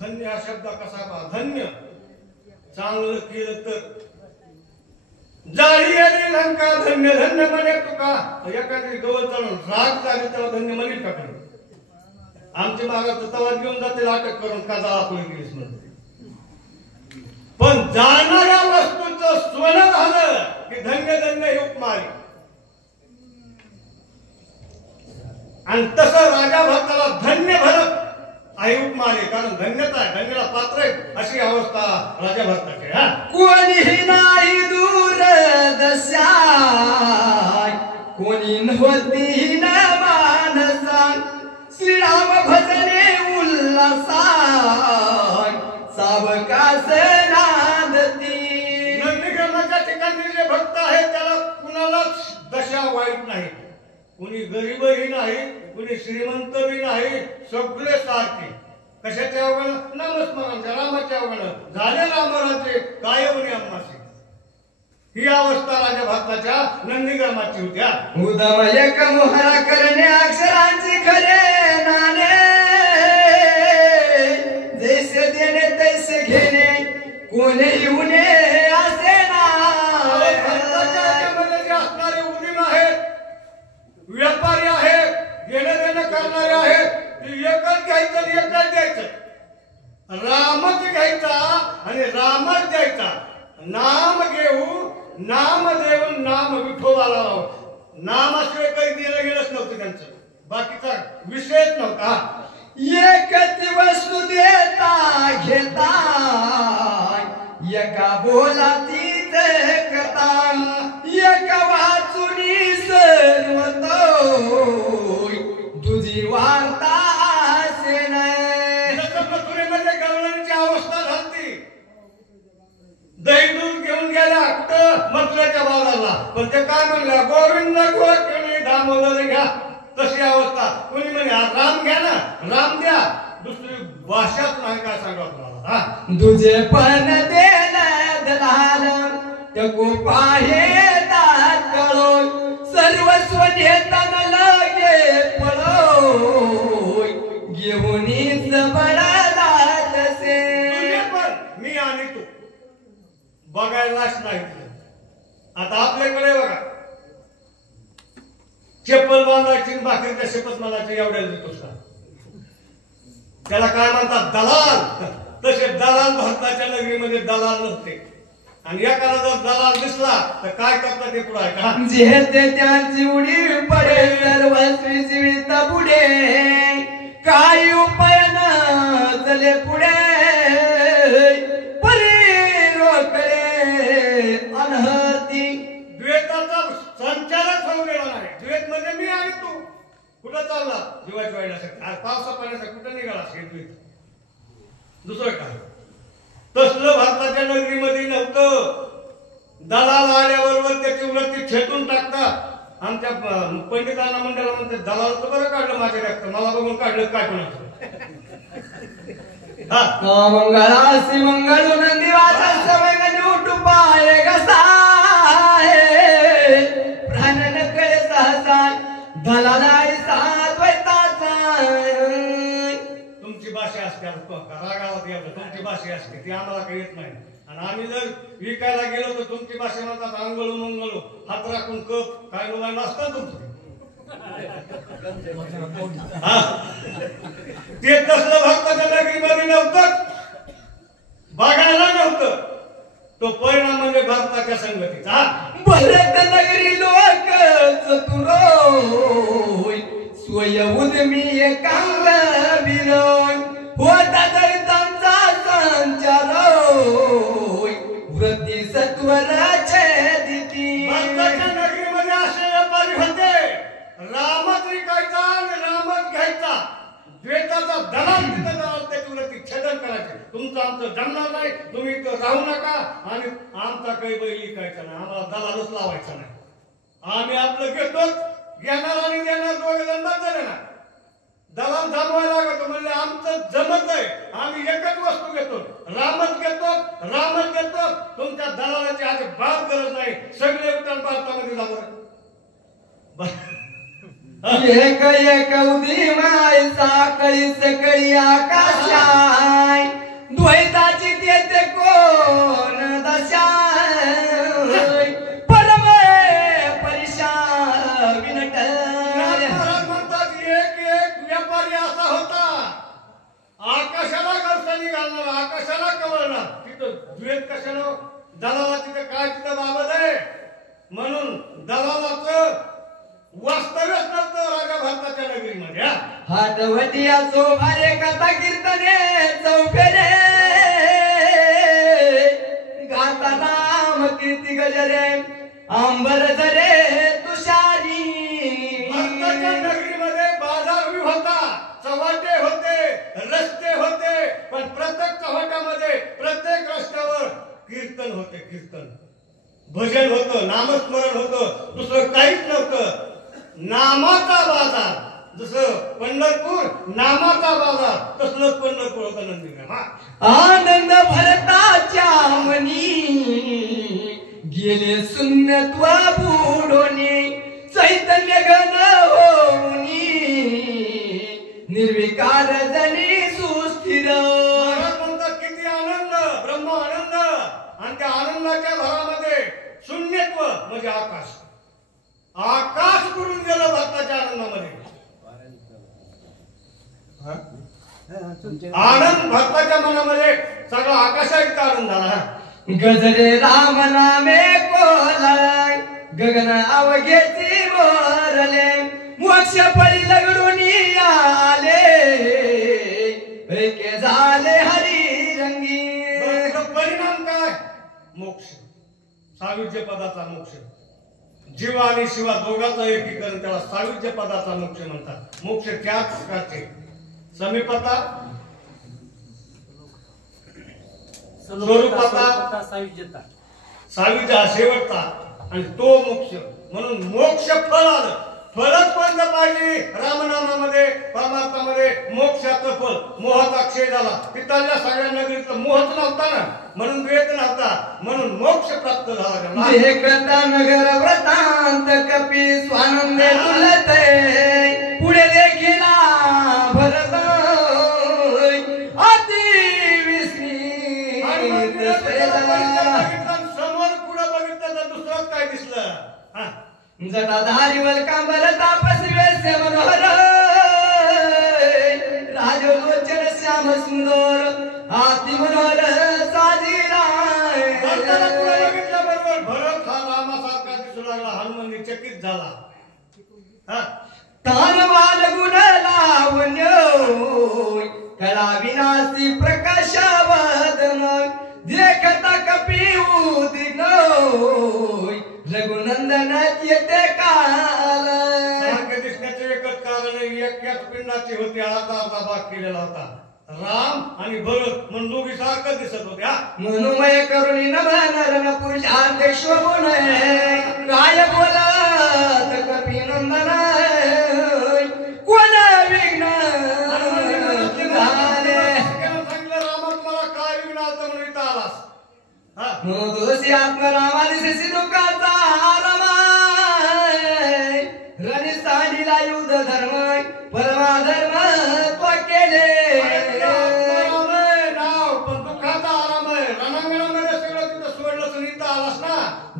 धन्य हा शब्द कसा पहा, धन्य चांगलं केलं तर जाळी आली लंका धन्य धन्य म्हणे तुका. एखादी गवत जाणून राग झाली तेव्हा धन्य म्हणेल का कोणी? आमच्या मागाचं तवात घेऊन जातील अटक करून का जाळा पोळी गेलीस म्हणून. पण जाणाऱ्या वस्तूचं सोनं झालं की धन्य धन्य ही उपमा आली. आणि तसं राजा भक्ताला धन्य भरत आई उपमा आली, कारण धन्यता आहे, धन्याला पात्र आहे अशी अवस्था राजा भक्ताची. कोणीही नाही दूर दशा कोणी नव्हती न मानसा श्रीराम भजने उल्हासा सावकाश नांदती. नंदीग्रामाच्या ठिकाणी जे भक्त आहेत त्याला कुणालाच दशा वाईट नाही, कुणी गरीबही नाही, कुणी श्रीमंतही नाही, सगळे सारखे. कशाच्या अवघण? नामस्मरणाच्या, रामाच्या अवघण झाले रामराजे काय म्हणे अम्माचे. ही अवस्था राजा भक्ताच्या नंदीग्रामाची होत्या. उदम एक मोहरा करणे अक्षरांची खरे नाणे जैसे देणे तैसे घेणे कोणी उणे असे ना. भारताच्या जे असणारे उदीम आहेत, व्यापारी आहेत, घेणं देणं करणारे आहेत, ते एकच घ्यायचं आणि एकच द्यायचं. रामच घ्यायचा आणि रामच द्यायचा. नाम घेऊ, नाम देऊन नाम विठोबाला लावू. नामाशिवाय काही देणं गेलंच नव्हतं त्यांचं, बाकीचा विषयच नव्हता. एकच वस्तू देता घेता एका बोलातीच कथा एका वाचुनी सर्वतो तुझी वार्ता असे नाही. मथुरेमध्ये गवळणीची अवस्था झाली. दही दूध घेऊन गेल्या कुठं? मथुरेच्या बाजारला. पण ते काय म्हणलं? गोविंद गोखणे दामोदर घ्या. तशी अवस्था. कोणी म्हणे राम घ्या ना, राम द्या. दुसरी भाषाच नाही काय सांगा तुम्हाला. तुझे पण देला दलाल टको पाहे ताकळो सर्वस्व देताना लगे पळो घेऊनीच बडाला तसे. पण मी आणि तू बघायलाच नाही. आता आपल्याकडे बघा, चप्पल बांधायची, भाकरीच्या शपथ मानायची, एवढ्या देतोस का? त्याला काय म्हणतात? दलाल. तसे दलाल भारताच्या नगरीमध्ये दलाल नसते. आणि एकाला जर दलाल दिसला तर काय करतात ते पुढे का? जेते त्यांची उडी पडे सर्वस्वी जीवित पुढे काही उपाय न चले पुढे परी रोकडे अनहती. द्वेताचा संचारच होऊ गेला नाही. द्वेत म्हणजे मी आणि तू. कुठं चालला? जीवाच्या वाईला पावसा पाण्याचा कुठं निघाला? दुसरं काय तसलं भारताच्या नगरीमध्ये नव्हतं. दलाल आल्याबरोबर त्याची वृत्ती छेटून टाकतात. आमच्या पंडितांना मंडळाला म्हणते दलाल तर बरं काढलं माझ्या रक्त, मला बघून काढलं काय कोणाचं. मंगळासी मंगळ नंदीवाचा समय उठू पाय गसाय प्राणन कळे सहसा दलालाई सात वैताचा. तुमची भाषा असते रागावत यावं, तुमची भाषा असते ती आम्हाला काही येत नाही. आणि आम्ही जर विकायला गेलो तर तुमची भाषा म्हणतात अंगळू मंगळू हात राखून कप काय लोकांना असतात तुमचं. ते तसलं भारताच्या नगरीमध्ये नव्हतं, बघायला नव्हतं. तो परिणाम म्हणजे भारताच्या संगतीचा. भरत नगरी लोक चतुरोय स्वय उदमी एकांग विरोय होता दलितांचा संचारोय वृत्ती सत्वराचे दिती. भारताच्या नगरीमध्ये असे व्यापारी होते, रामच विकायचा आणि रामच घ्यायचा. द्वेषाचा दलाल तिथं दलाल त्याची वृत्ती छेदन करायचे. तुमचं आमचं जमणार नाही, तुम्ही इथं राहू नका आणि आमचा काही बैल विकायचा नाही, आम्हाला दलालच लावायचा नाही. आम्ही आपलं घेतो, घेणार आणि देणार दोघे जण बदलले ना. दलाल थांबवायला लागतो म्हणजे आमचं जमत आहे, आम्ही एकच वस्तू घेतो, रामच घेतो, रामच घेतो. तुमच्या दलालाची आज बाब गरज नाही. सगळे विठ्ठल भारतामध्ये जावं. एक एक उदी माय साकळी सकळी आकाशाय द्वैताची देते कोण दशाय परम परिशा विनट. म्हणतात एक एक व्यापारी असा होता, आकाशाला गवसणी घालणार, आकाशाला कवळणार. तिथं द्वेष कशाला, दलाला तिथं काय तिथं बाबत आहे. म्हणून दलालाचं वास्तव्यच नव्हतं राजा भारताच्या नगरीमध्ये. हातवटिया चोभारे कथा कीर्तने चौफेरे गाता राम कीर्ती गजरे अंबर जरे तुषारी. भारताच्या नगरीमध्ये बाजारही होता, चव्हाटे होते, रस्ते होते, पण प्रत्येक चव्हाट्यामध्ये प्रत्येक रस्त्यावर कीर्तन होते. कीर्तन भजन होतं, नामस्मरण होतं, दुसरं काहीच नव्हतं. नामाचा बाजार, जसं पंढरपूर नामाचा बाजार तसलंच पंढरपूर होतं नंदीग्राम. आनंद भरताच्या मनी गेले शून्यत्व बुडोनी चैतन्य घन होऊनी निर्विकार जनी सुस्थिर. महाराज म्हणतात किती आनंद, ब्रह्म आनंद, आणि त्या आनंदाच्या भरामध्ये शून्यत्व म्हणजे आकाश. आकाश बुडून गेलं भारताच्या आनंदामध्ये. आनंद भारताच्या मनामध्ये सगळा आकाशाचा आनंद झाला. गजरे राम नामे कोलाय गगन अवघेची मोरले मोक्ष पळी लगडून आले एके झाले हरी रंगी. परिणाम काय? मोक्ष, सायुज्य पदाचा मोक्ष. जीव आणि शिवा दोघांचं एकीकरण, त्याला सायुज्य पदाचा मोक्ष म्हणतात. मोक्ष चार प्रकारचे: समीपता, स्वरूपता, सायुज्य हा शेवटचा, आणि तो मोक्ष. म्हणून मोक्ष फळ आलं. फळच कोणतं पाहिजे रामनामामध्ये, परमार्थामध्ये? मोक्षाचं फळ. मोहाचा क्षय झाला. तिथल्या सगळ्या नगरीचा मोहच नव्हता ना, म्हणून वेद नव्हता, म्हणून मोक्ष प्राप्त झाला. एकता नगर व्रतांत कपी स्वानंदे फुलते पुढे देखिला भरत अति विस्मित. समोर पुढे बघितलं तर दुसरंच काय दिसलं. जटाधारी वलकांबर तापसी वेसे मनोहर राजलोचन श्याम सुंदर अति मनोहर साजीरा. बघितल्याबरोबर भरत हा रामासारखा दिसू लागला. हनुमान चकित झाला. तान बाल गुण लावण्य कला विनाशी प्रकाश वदन देखता कपी उदिन रघुनंदन येते काल. सारखे दिसण्याचे एकच कारण, एकाच पिंडाची होती, अर्धा भाग केलेला होता. राम आणि भरत म्हणून दोघी सारखं दिसत होत्या. मनुमय करुणी न नर पुरुषार्थेश्व गुण काय बोलत कपी नंदन कोण विघ्न सांगितलं रामा तुम्हाला काय विघ्न आलं म्हणून इथं आलास. दोषी आत्मरामा दिसे दुःखाचा रमाय रणि सांडिला युद्ध धर्म परमाधर्म तो केले.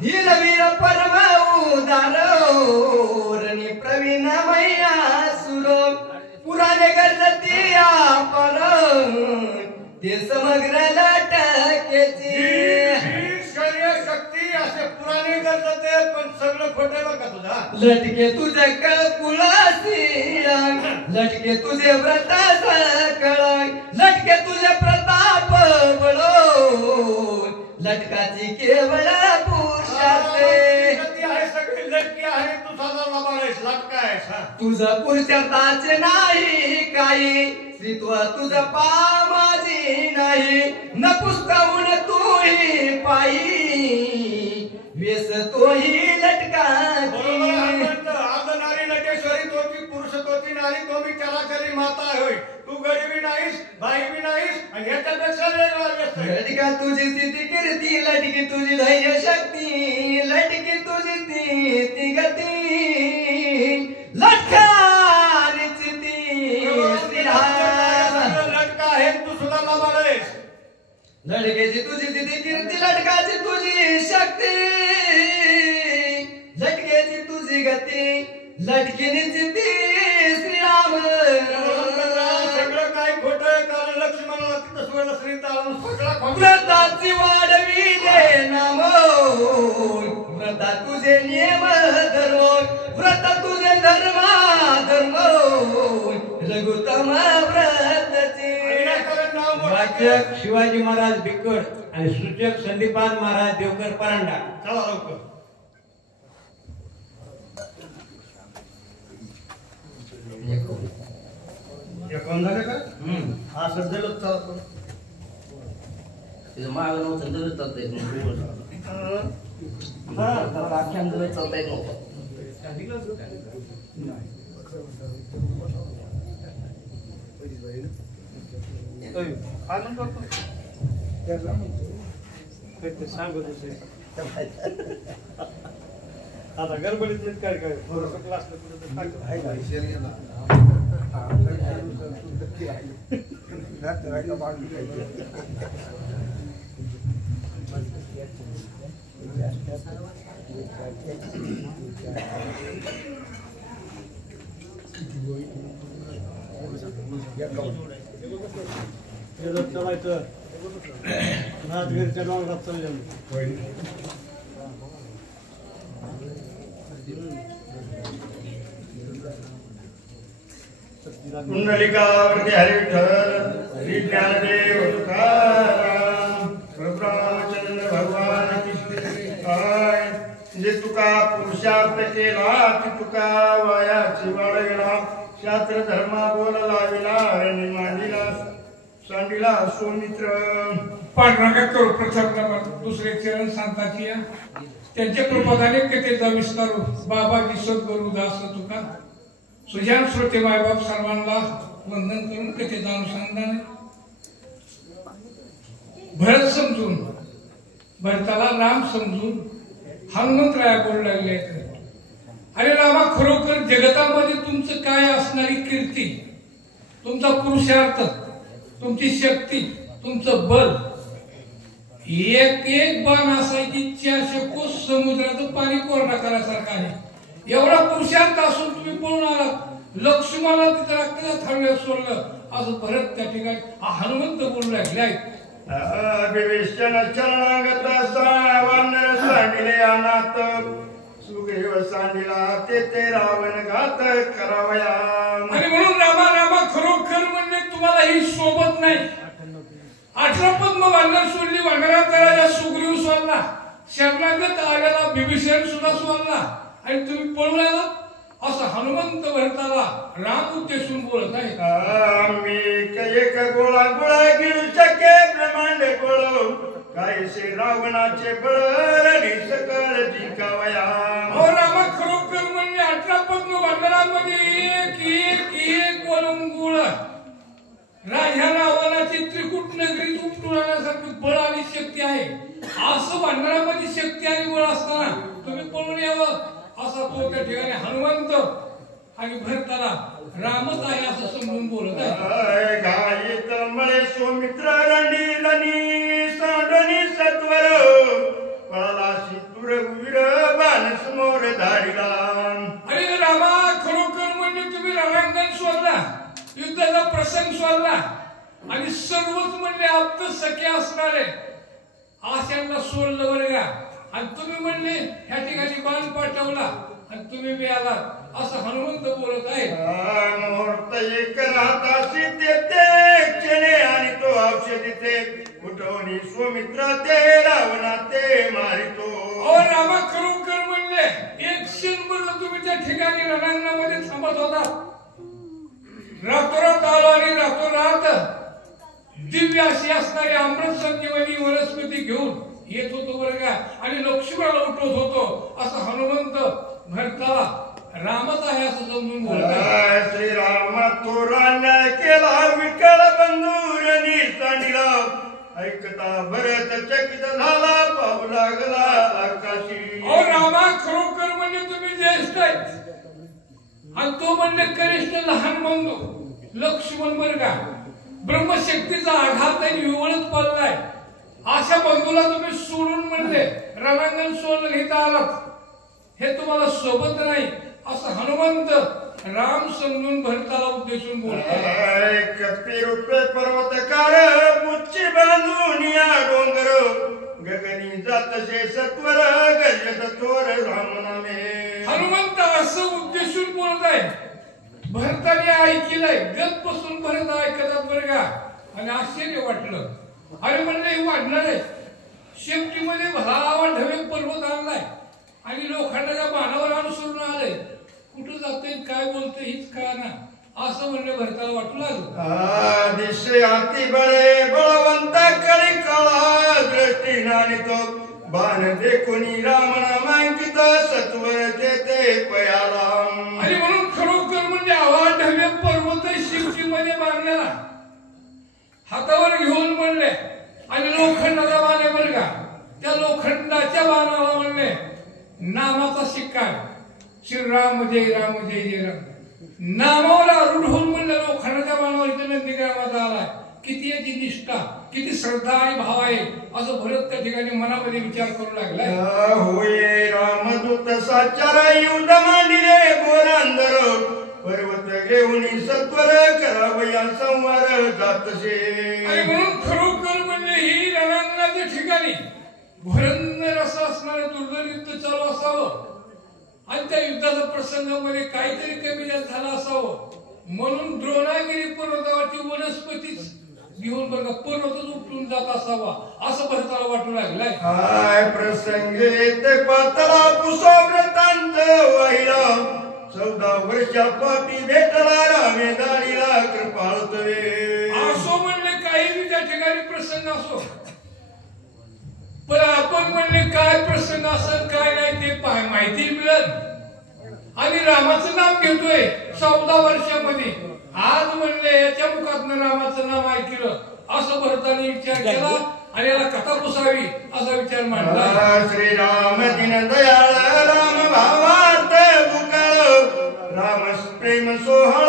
धीरवीर परम उदार रणि प्रवीण मैया सुरो पुराणे गरजती पर ते समग्र लटकेची शक्ती असे पुराणे गरजते पण सगळं खोटे बघा तुझा. लटके तुझे कुळासी लटके तुझे व्रत सकळ लटके तुझे प्रताप बळो लटकाची केवळ पुरुषाचे आहे सगळी लटकी आहे तू साधा लबाळेस लटकायस. तुझं पुरुषाचे नाही काही स्त्रीत्व तुझं पामाजी नाही न पुस्तहून तूही पायी वेस तोही लटकाची. आज नारी नटेश्वरी तोची पुरुष तोची नारी तो मी चराचरी माता होय. तू गरीबी नाहीस बाई बी नाहीस आणि ह्याच्यापेक्षा लटका तुझी स्थिती कीर्ती लटकी तुझी धैर्य शक्ती लटकी तुझी स्थिती गती लटकाची लटका आहे तू सुद्धा लबाळेस. लटकेची तुझी स्थिती कीर्ती लटकाची तुझी शक्ती लटकेची तुझी गती लटकीची ती श्रीराम. सगळं काही खोट आहे कारण लक्ष्मणाला तिथं सुवर्ण श्री ताळून सगळा व्रताची वाढवी दे नाम व्रता तुझे नियम धर्म व्रत तुझे धर्म धर्म रघुतम व्रतचे. वाचक शिवाजी महाराज बिकड आणि सूचक संदीपान महाराज देवकर परांडा. चला लवकर. कोण झाले का हा सध्याला चालतो माग नव्हतं तरी चालता येत नव्हतं आख्यान जर चालता येत नव्हतं. आता गडबडीत काय काय थोडस क्लास चलायचं राजगीरच्या डोंगरात चाललं. कुंडलिकावरती हरिविठ्ठल श्री ज्ञानदेव तुकाराम प्रभुरामचंद्र भगवान की काय जे तुका पुरुषार्थ केला ती तुका वायाची वाढविला शास्त्र धर्म बोलला विला आणि मांडिला सांडिला सोमित्र. पाठराखा करू प्रथम दुसरे चरण सांगताची त्यांच्या कृपादाने कथेचा विस्तारू बाबाजी सद्गुरु दास तुका सुजान श्रोते मायबाप सर्वांना वंदन करून कथेचा अनुसंधान. भरत समजून भरताला राम समजून हनुमंतराया बोलू लागले अरे रामा खरोखर जगतामध्ये तुमचं काय असणारी कीर्ती तुमचा पुरुषार्थ तुमची शक्ती तुमचं बल एक एक बाण असायची 400 कोस समुद्राचं पाणी कोरडा करासारखं आहे. एवढा पुरुषार्थ असून तुम्ही पळून आलात लक्ष्मणाला तिथं रक्ताला थांबल्या सोडलं असं भरत त्या ठिकाणी हनुमंत बोलू लागले आहेत. चरणागत श्रावण सांडिले अनाथ सुग्रीव सांडिला ते रावण घात करावया. आणि म्हणून रामा रामा खरोखर म्हणणे तुम्हाला ही सोबत नाही. 18 पद्म वानर सोडली वानरात राजा सुग्रीव सोडला शरणागत आलेला बिभीषण सुद्धा सोडला आणि तुम्ही पळून आला. असं हनुमंत भरताला राम उद्देशून बोलत आहे. आम्ही एक गोळा गोळा गिळू शके ब्रह्मांड गोळ कायसे रावणाचे बळ सकळ जिंकावया. हो रामा खरोखर म्हणजे 18 पद्म भांडणामध्ये एक वलंगुळ राजा रावणाची त्रिकूट नगरी उपटून आणण्यासारखी बळ आणि शक्ती आहे. असं भांडणामध्ये शक्ती आणि बळ असताना तुम्ही पळून यावं असा तो त्या ठिकाणी हनुमंत आणि भरताला रामच आहे असं समजून बोलत आहे. घाईत मळे सुमित्र रंडीलनी सांडणी सत्वर पळाशी दुर्वीर बाण समोर धाडीला. अरे रामा खरोखर म्हणजे तुम्ही रणांगण सोडला, युद्धाचा प्रसंग सोडला आणि सर्वच म्हणजे आप्त सखे असणारे आशांना सोडलं बरं का. आणि तुम्ही म्हणले ह्या ठिकाणी बाण पाठवला आणि तुम्ही बी आलात असं हनुमंत बोलत आहे. मुहूर्त एक राहताशी ते क्षणे आणि तो औषधी ते उठवणी सुमित्र ते रावणा ते मारितो. ओ रामा खरोखर म्हणले एक क्षणभर तुम्ही त्या ठिकाणी रणांगणामध्ये थांबत होता. रातोरात आलो आणि रातोरात दिव्य अशी असणारी अमृत संजीवनी वनस्पती घेऊन येत होतो बरं का. आणि लक्ष्मणाला उठवत होतो असं हनुमंत भरताला रामच आहे असं समजून बोलतात. श्रीराम थोरांना केला विकळ बंधुरनी सांडिला ऐकता भरत चकित झाला पाहू लागला आकाशी. ओ रामा खरोखर म्हणजे तुम्ही ज्येष्ठ आहेत आणि तो म्हणजे कनिष्ठ लहान बंधू लक्ष्मण बरं का. ब्रह्मशक्तीचा आघात आणि विवळत पडलाय. अशा बंधूला तुम्ही सोडून म्हणले रणांगण सोडून इथं आलात हे तुम्हाला सोबत नाही असं हनुमंत राम समजून भरताला उद्देशून बोलतात. कपी रुपे पर्वतकार मुच्ची बांधून या डोंगर गगनी जातसे सत्वर गजत थोर राम नामे. हनुमंत असं उद्देशून बोलत आहे. भरताने ऐकलंय गत बसून भरत ऐकतात बरं का. आणि आश्चर्य वाटलं. अरे म्हणलं हे वाढणार आहे. शेपटीमध्ये भरावा ढवे पर्वत आणलाय आणि लोखंडाच्या बाणावर अनुसरून आलंय. कुठं जाते काय बोलते हीच कळा ना असं म्हणलं भरताला वाटू लागलं. दिशे हाती बळे बळवंता कळी कळा दृष्टी नानी तो बाण देखुनी रामना मांकित सत्वर ते पयाला. आणि म्हणून खरोखर म्हणजे आवाज ढवे पर्वत शेपटीमध्ये बांधलेला हातावर घेऊन म्हणले आणि लोखंडाचा बाण आहे बरं का. त्या लोखंडाच्या बाणाला म्हणले नामाचा शिक्का श्रीराम जय राम जय जय राम. नामावर आरूढ होऊन म्हणलं लोखंडाच्या बाणावर इथे नंदीग्रामात आलाय. किती याची निष्ठा किती श्रद्धा आणि भाव आहे असं भरत त्या ठिकाणी मनामध्ये विचार करू लागलाय. होय रामदूत साचारा युद्ध मांडिले गोरांदर पर्वत घेऊन सत्वर करावया संवार जातसे. आणि म्हणून खरोखर म्हणजे ही रणांगणाच्या ठिकाणी भरंदर असं असणारं दुर्धर युद्ध चालू असावं आणि त्या युद्धाच्या प्रसंगामध्ये काहीतरी कमी जास्त झालं असावं म्हणून द्रोणागिरी पर्वतावरची वनस्पतीच घेऊन बघा पर्वतच उपटून जात असावा असं भरताला वाटू लागलाय. हाय प्रसंगे ते पातळा पुसोव्रतांत वाहिला 14 वर्षापाठी भेटला रामे दाडीला कृपाळतवे. असो म्हणले काही बी त्या ठिकाणी प्रसंग असो पण आपण म्हणले काय प्रसंग असेल काय नाही ते माहिती मिळेल. आणि रामाचं नाव घेतोय 14 वर्षामध्ये. आज म्हणले याच्या मुखातनं रामाचं नाव ऐकलं असं भरताने विचार केला आणि याला कथा पुसावी असा विचार मांडला. श्रीराम दिन दयाळ राम भावार्थ बुकाळ राम प्रेम सोहळ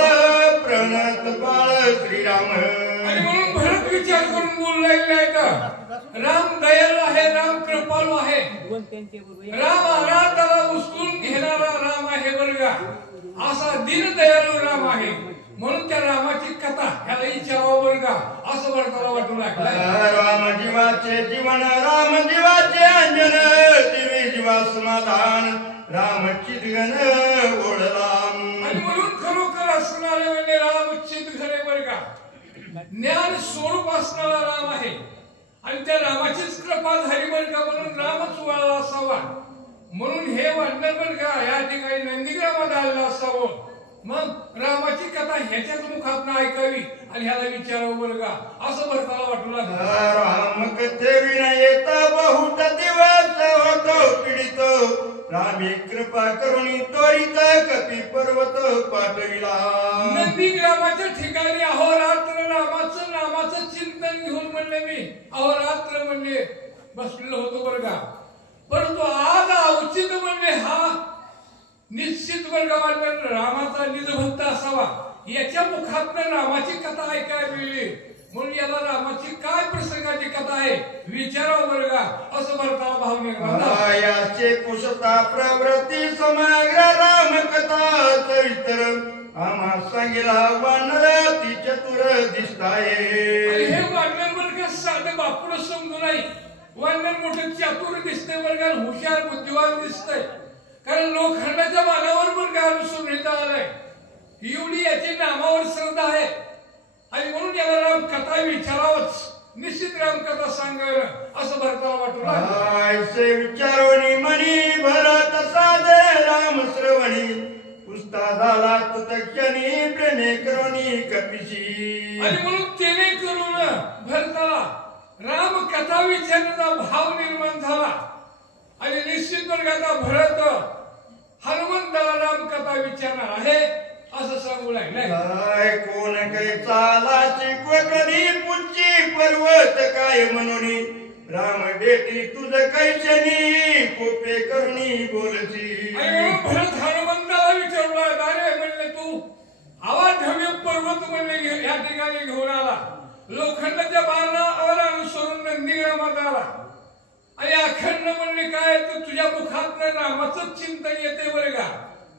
प्रणत बाळ श्रीराम. आणि म्हणून भरत विचार करून बोललाय का राम दयाळू आहे राम कृपाळू आहे राम अनाथाला उचलून घेणारा राम आहे बरं का. असा दीनदयाळू राम आहे म्हणून त्या रामाची कथा ह्याला विचारावं बरं का असं भरताला वाटू लागलाय. राम जीवाचे जीवन राम जीवाचे अंजन दिवे जीवा समाधान राम चितगण ओढला. आणि म्हणून खरोखर असणारे म्हणजे राम चितघरे बरं का. ज्ञान स्वरूप असणारा राम आहे आणि त्या रामाचीच कृपा झाली बरं का म्हणून रामच वळला असावा म्हणून हे वाटणार बरं का या ठिकाणी नंदीग्रामात आलेला असावं. मग रामाची कथा ह्याच्याच मुखात ऐकावी आणि ह्याला विचारावं बरं का, असं भरताला वाटू लागलं. राम कथे विना येता बहुत दिवस होतो पीडित, रामी कृपा करुणी त्वरित कपी पर्वत पाठविला. नंदीग्रामाच्या ठिकाणी अहोरात्र नामाचं चिंतन घेऊन म्हणले मी अहोरात्र म्हणले बसलेलो होतो बरं का. परंतु आज औचित म्हणले हा निश्चित वर्गावान रामाचा निजभक्त असावा, याच्या मुखातनं रामाची कथा ऐकायला मिळली म्हणून याला रामाची काय प्रसंगाची कथा आहे विचारावं बरं का, असं भरताला भाव निर्माण झाला. याचे कुशता प्रवृत्ती समग्र राम कथा चरित्र आम्हा सांगिला वानर ती चतुर दिसताये. हे वानर बरं का साधं बापूड समजू नाही, वानर मोठं चतुर दिसतंय बरं का, हुशार बुद्धिवान दिसतंय. कारण लोखंडाच्या मानावर बरं का अनुसरून येता आलाय, एवढी याची नामावर श्रद्धा आहे आणि म्हणून याला राम कथा विचारावंच, निश्चित राम कथा सांगावं असं भरताला वाटू लागलं. ऐसे विचारोनी मनी भरत साधे राम श्रवणी, उस्तादाला तत्क्षणी प्रेमे करोनी कपिशी. आणि म्हणून तेने करून भरताला राम कथा विचारण्याचा भाव निर्माण झाला आणि निश्चित वर्गाचा भरत हनुमंताला राम कथा विचारणार आहे असं सांगू लागलाय. काय कोण काही चालाची कोकणी पुच्ची पर्वत काय म्हणून राम बेटी तुझ कैशनी कोपे करुणी बोलची. आणि म्हणून भरत हनुमंताला विचारला, अरे म्हणले तू आवाढव्य पर्वत म्हणले या ठिकाणी घेऊन आला, लोखंडाच्या बाणावर अनुसरून नंदीग्रामात आला आणि अखंड म्हणले काय तर तुझ्या मुखातनं रामाचं चिंतन येते बरं का,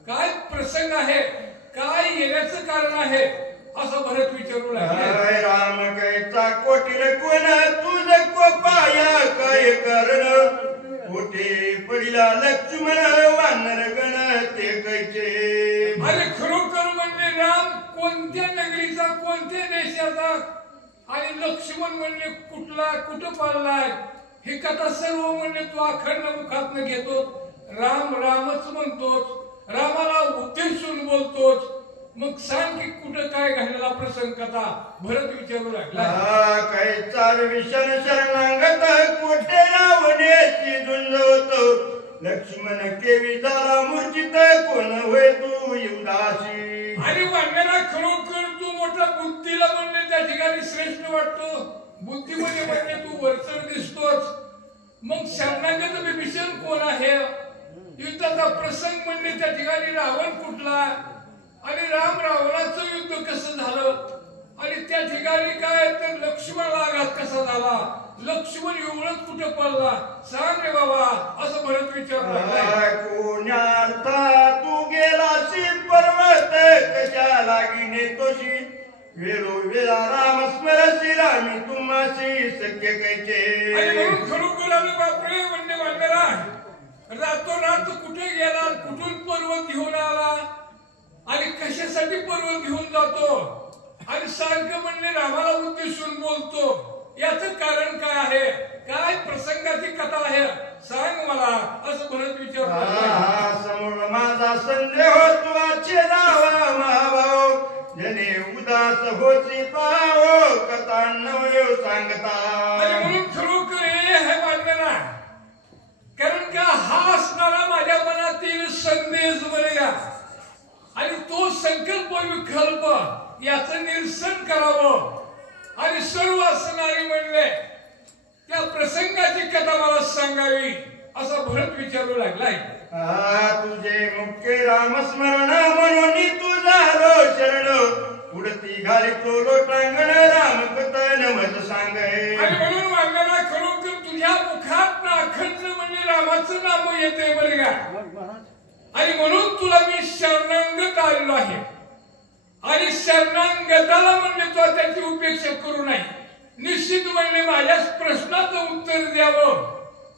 काय प्रसंग आहे, काय येण्याचं कारण आहे असं भरत विचारू लागले. राम कैचा कोटील कोण तुझ कोपाया काय करण, कोटे पडिला लक्ष्मण वानर गण ते कैचे. अरे खरोखर म्हणजे राम कोणत्या नगरीचा कोणत्या देशाचा आणि लक्ष्मण म्हणले कुठं पाळलाय, ही कथा सर्व म्हणले तू अखंड मुखातनं घेतो, राम रामच म्हणतोच, रामाला उद्देशून बोलतोच, मग सांग की कुठं काय घडलेला प्रसंग कथा भरत विचारू लागला. काय चार विषण शरणांगत कोठे रावण्याची झुंजवतो, लक्ष्मण केवी झाला मूर्छित कोण होय तू उदासी. आणि वाढणारा खरोखर तू मोठा बुद्धीला म्हणले त्या ठिकाणी श्रेष्ठ वाटतो, बुद्धीमध्ये म्हणले तू वरचढ दिसतोच, मग शरणागत विभीषण कोण आहे, युद्धाचा प्रसंग म्हणले त्या ठिकाणी रावण कुठला आणि राम रावणाचं युद्ध कसं झालं आणि त्या ठिकाणी काय तर लक्ष्मणाला आघात कसा झाला, लक्ष्मण एवढंच कुठं पडला सांग रे बाबा असं भरत विचारलं. कोण्यार्था तू गेलाशी पर्वत कशा लागिने तोशी, वेळोवेळा राम स्मरसी रामी तुम्हाशी सख्य कैचे. आणि म्हणून खरोखर आले बापरे म्हणणे वाढलेला रातोरात कुठे गेला, कुठून पर्वत घेऊन आला आणि कशासाठी पर्वत घेऊन जातो आणि सारखं म्हणणे रामाला उद्देशून बोलतो, याचं कारण काय आहे, काय प्रसंगाची कथा आहे सांग मला असं भरत विचारतो. समोर माझा संदेह तुझे नावा महाभाव, जने उदास होती पाव कथा नवयो सांगता. आणि म्हणून खरोखर हे वाढलेला कारण का हा असणारा माझ्या मनातील संदेश बरेगा आणि तो संकल्प विकल्प याचं निरसन करावं आणि सर्व असणारी म्हणले त्या प्रसंगाची कथा मला सांगावी असा भरत विचारू लागलाय. तुझे मुख्य रामस्मरण म्हणून तुझा शरण, उडती घाली तो लोटांगण राम कथा नमत सांगे. आणि म्हणून वाढलेला खरोखर तुझ्या मुखात ना अखंड म्हणजे रामाचं नाम येते बरं का, आणि म्हणून तुला मी शरणांगत आलेलो आहे आणि शरणांगताला म्हणले तो त्याची उपेक्षा करू नये, निश्चित म्हणले माझ्या प्रश्नाचं उत्तर द्यावं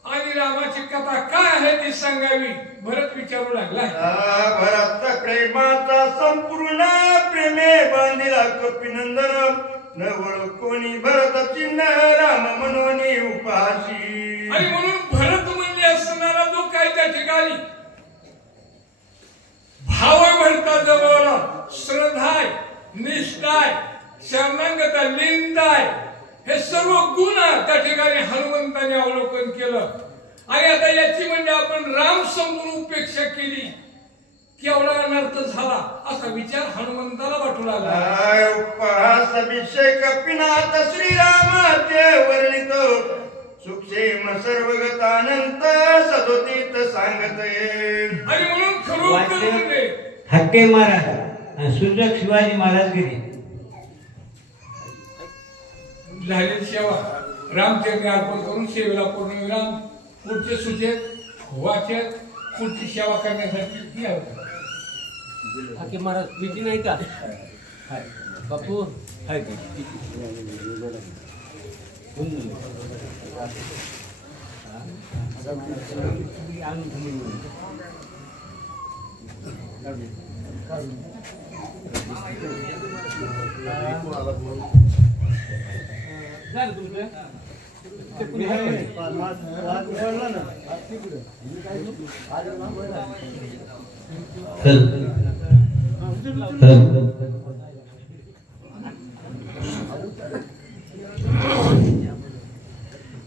आणि रामाची कथा काय आहे ती सांगावी भरत विचारू लागला. भरत प्रेमाचा संपूर्ण प्रेमे बांधिला कपिनंदन, नवळ कोणी भरत चिन्ह राम म्हणून उपाशी. आणि म्हणून भरत म्हणले असणारा जो काय त्या ठिकाणी भाव भरता श्रद्धा आहे, निष्ठा आहे, शरणागता, लिंग आहे, हे सर्व गुण त्या ठिकाणी हनुमंताने अवलोकन केलं. आणि आता याची म्हणजे आपण राम समजून उपेक्षा केली, केवढा अनर्थ झाला असा विचार हनुमंताला वाटू लागला. उपहास अभिषेक पिनाथ श्रीराम ते वर्णितो सुक्षेम सर्वगतानंत सदोतीत सांगते. आणि म्हणून खरोखर म्हणजे हक्के महाराज आणि सूचक शिवाजी महाराजगिरी झालेली सेवा रामचंद्र अर्पण करून सेवेला पूर्णविराम. पुढचे सूचक वाचक पुढची सेवा करण्यासाठी यावं. हाके महाराज भीती नाही का बापू?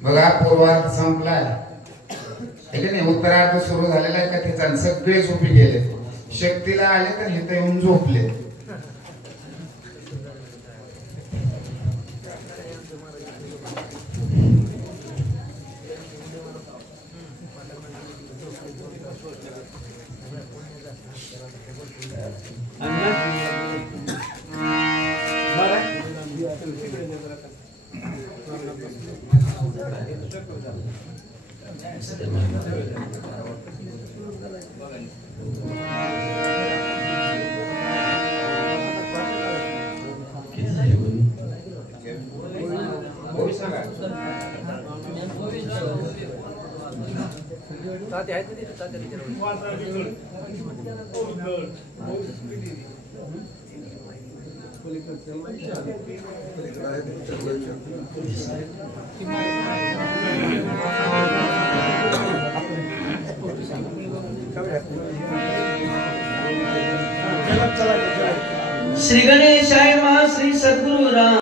बघा पूर्वार्ध संपलाय, उत्तरार्ध सुरू झालेला आहे. कथेचा सगळे झोपी गेले, शक्तीला आले तर इथे येऊन झोपले. श्री गणेशाय मा श्री सद्गुरु राम.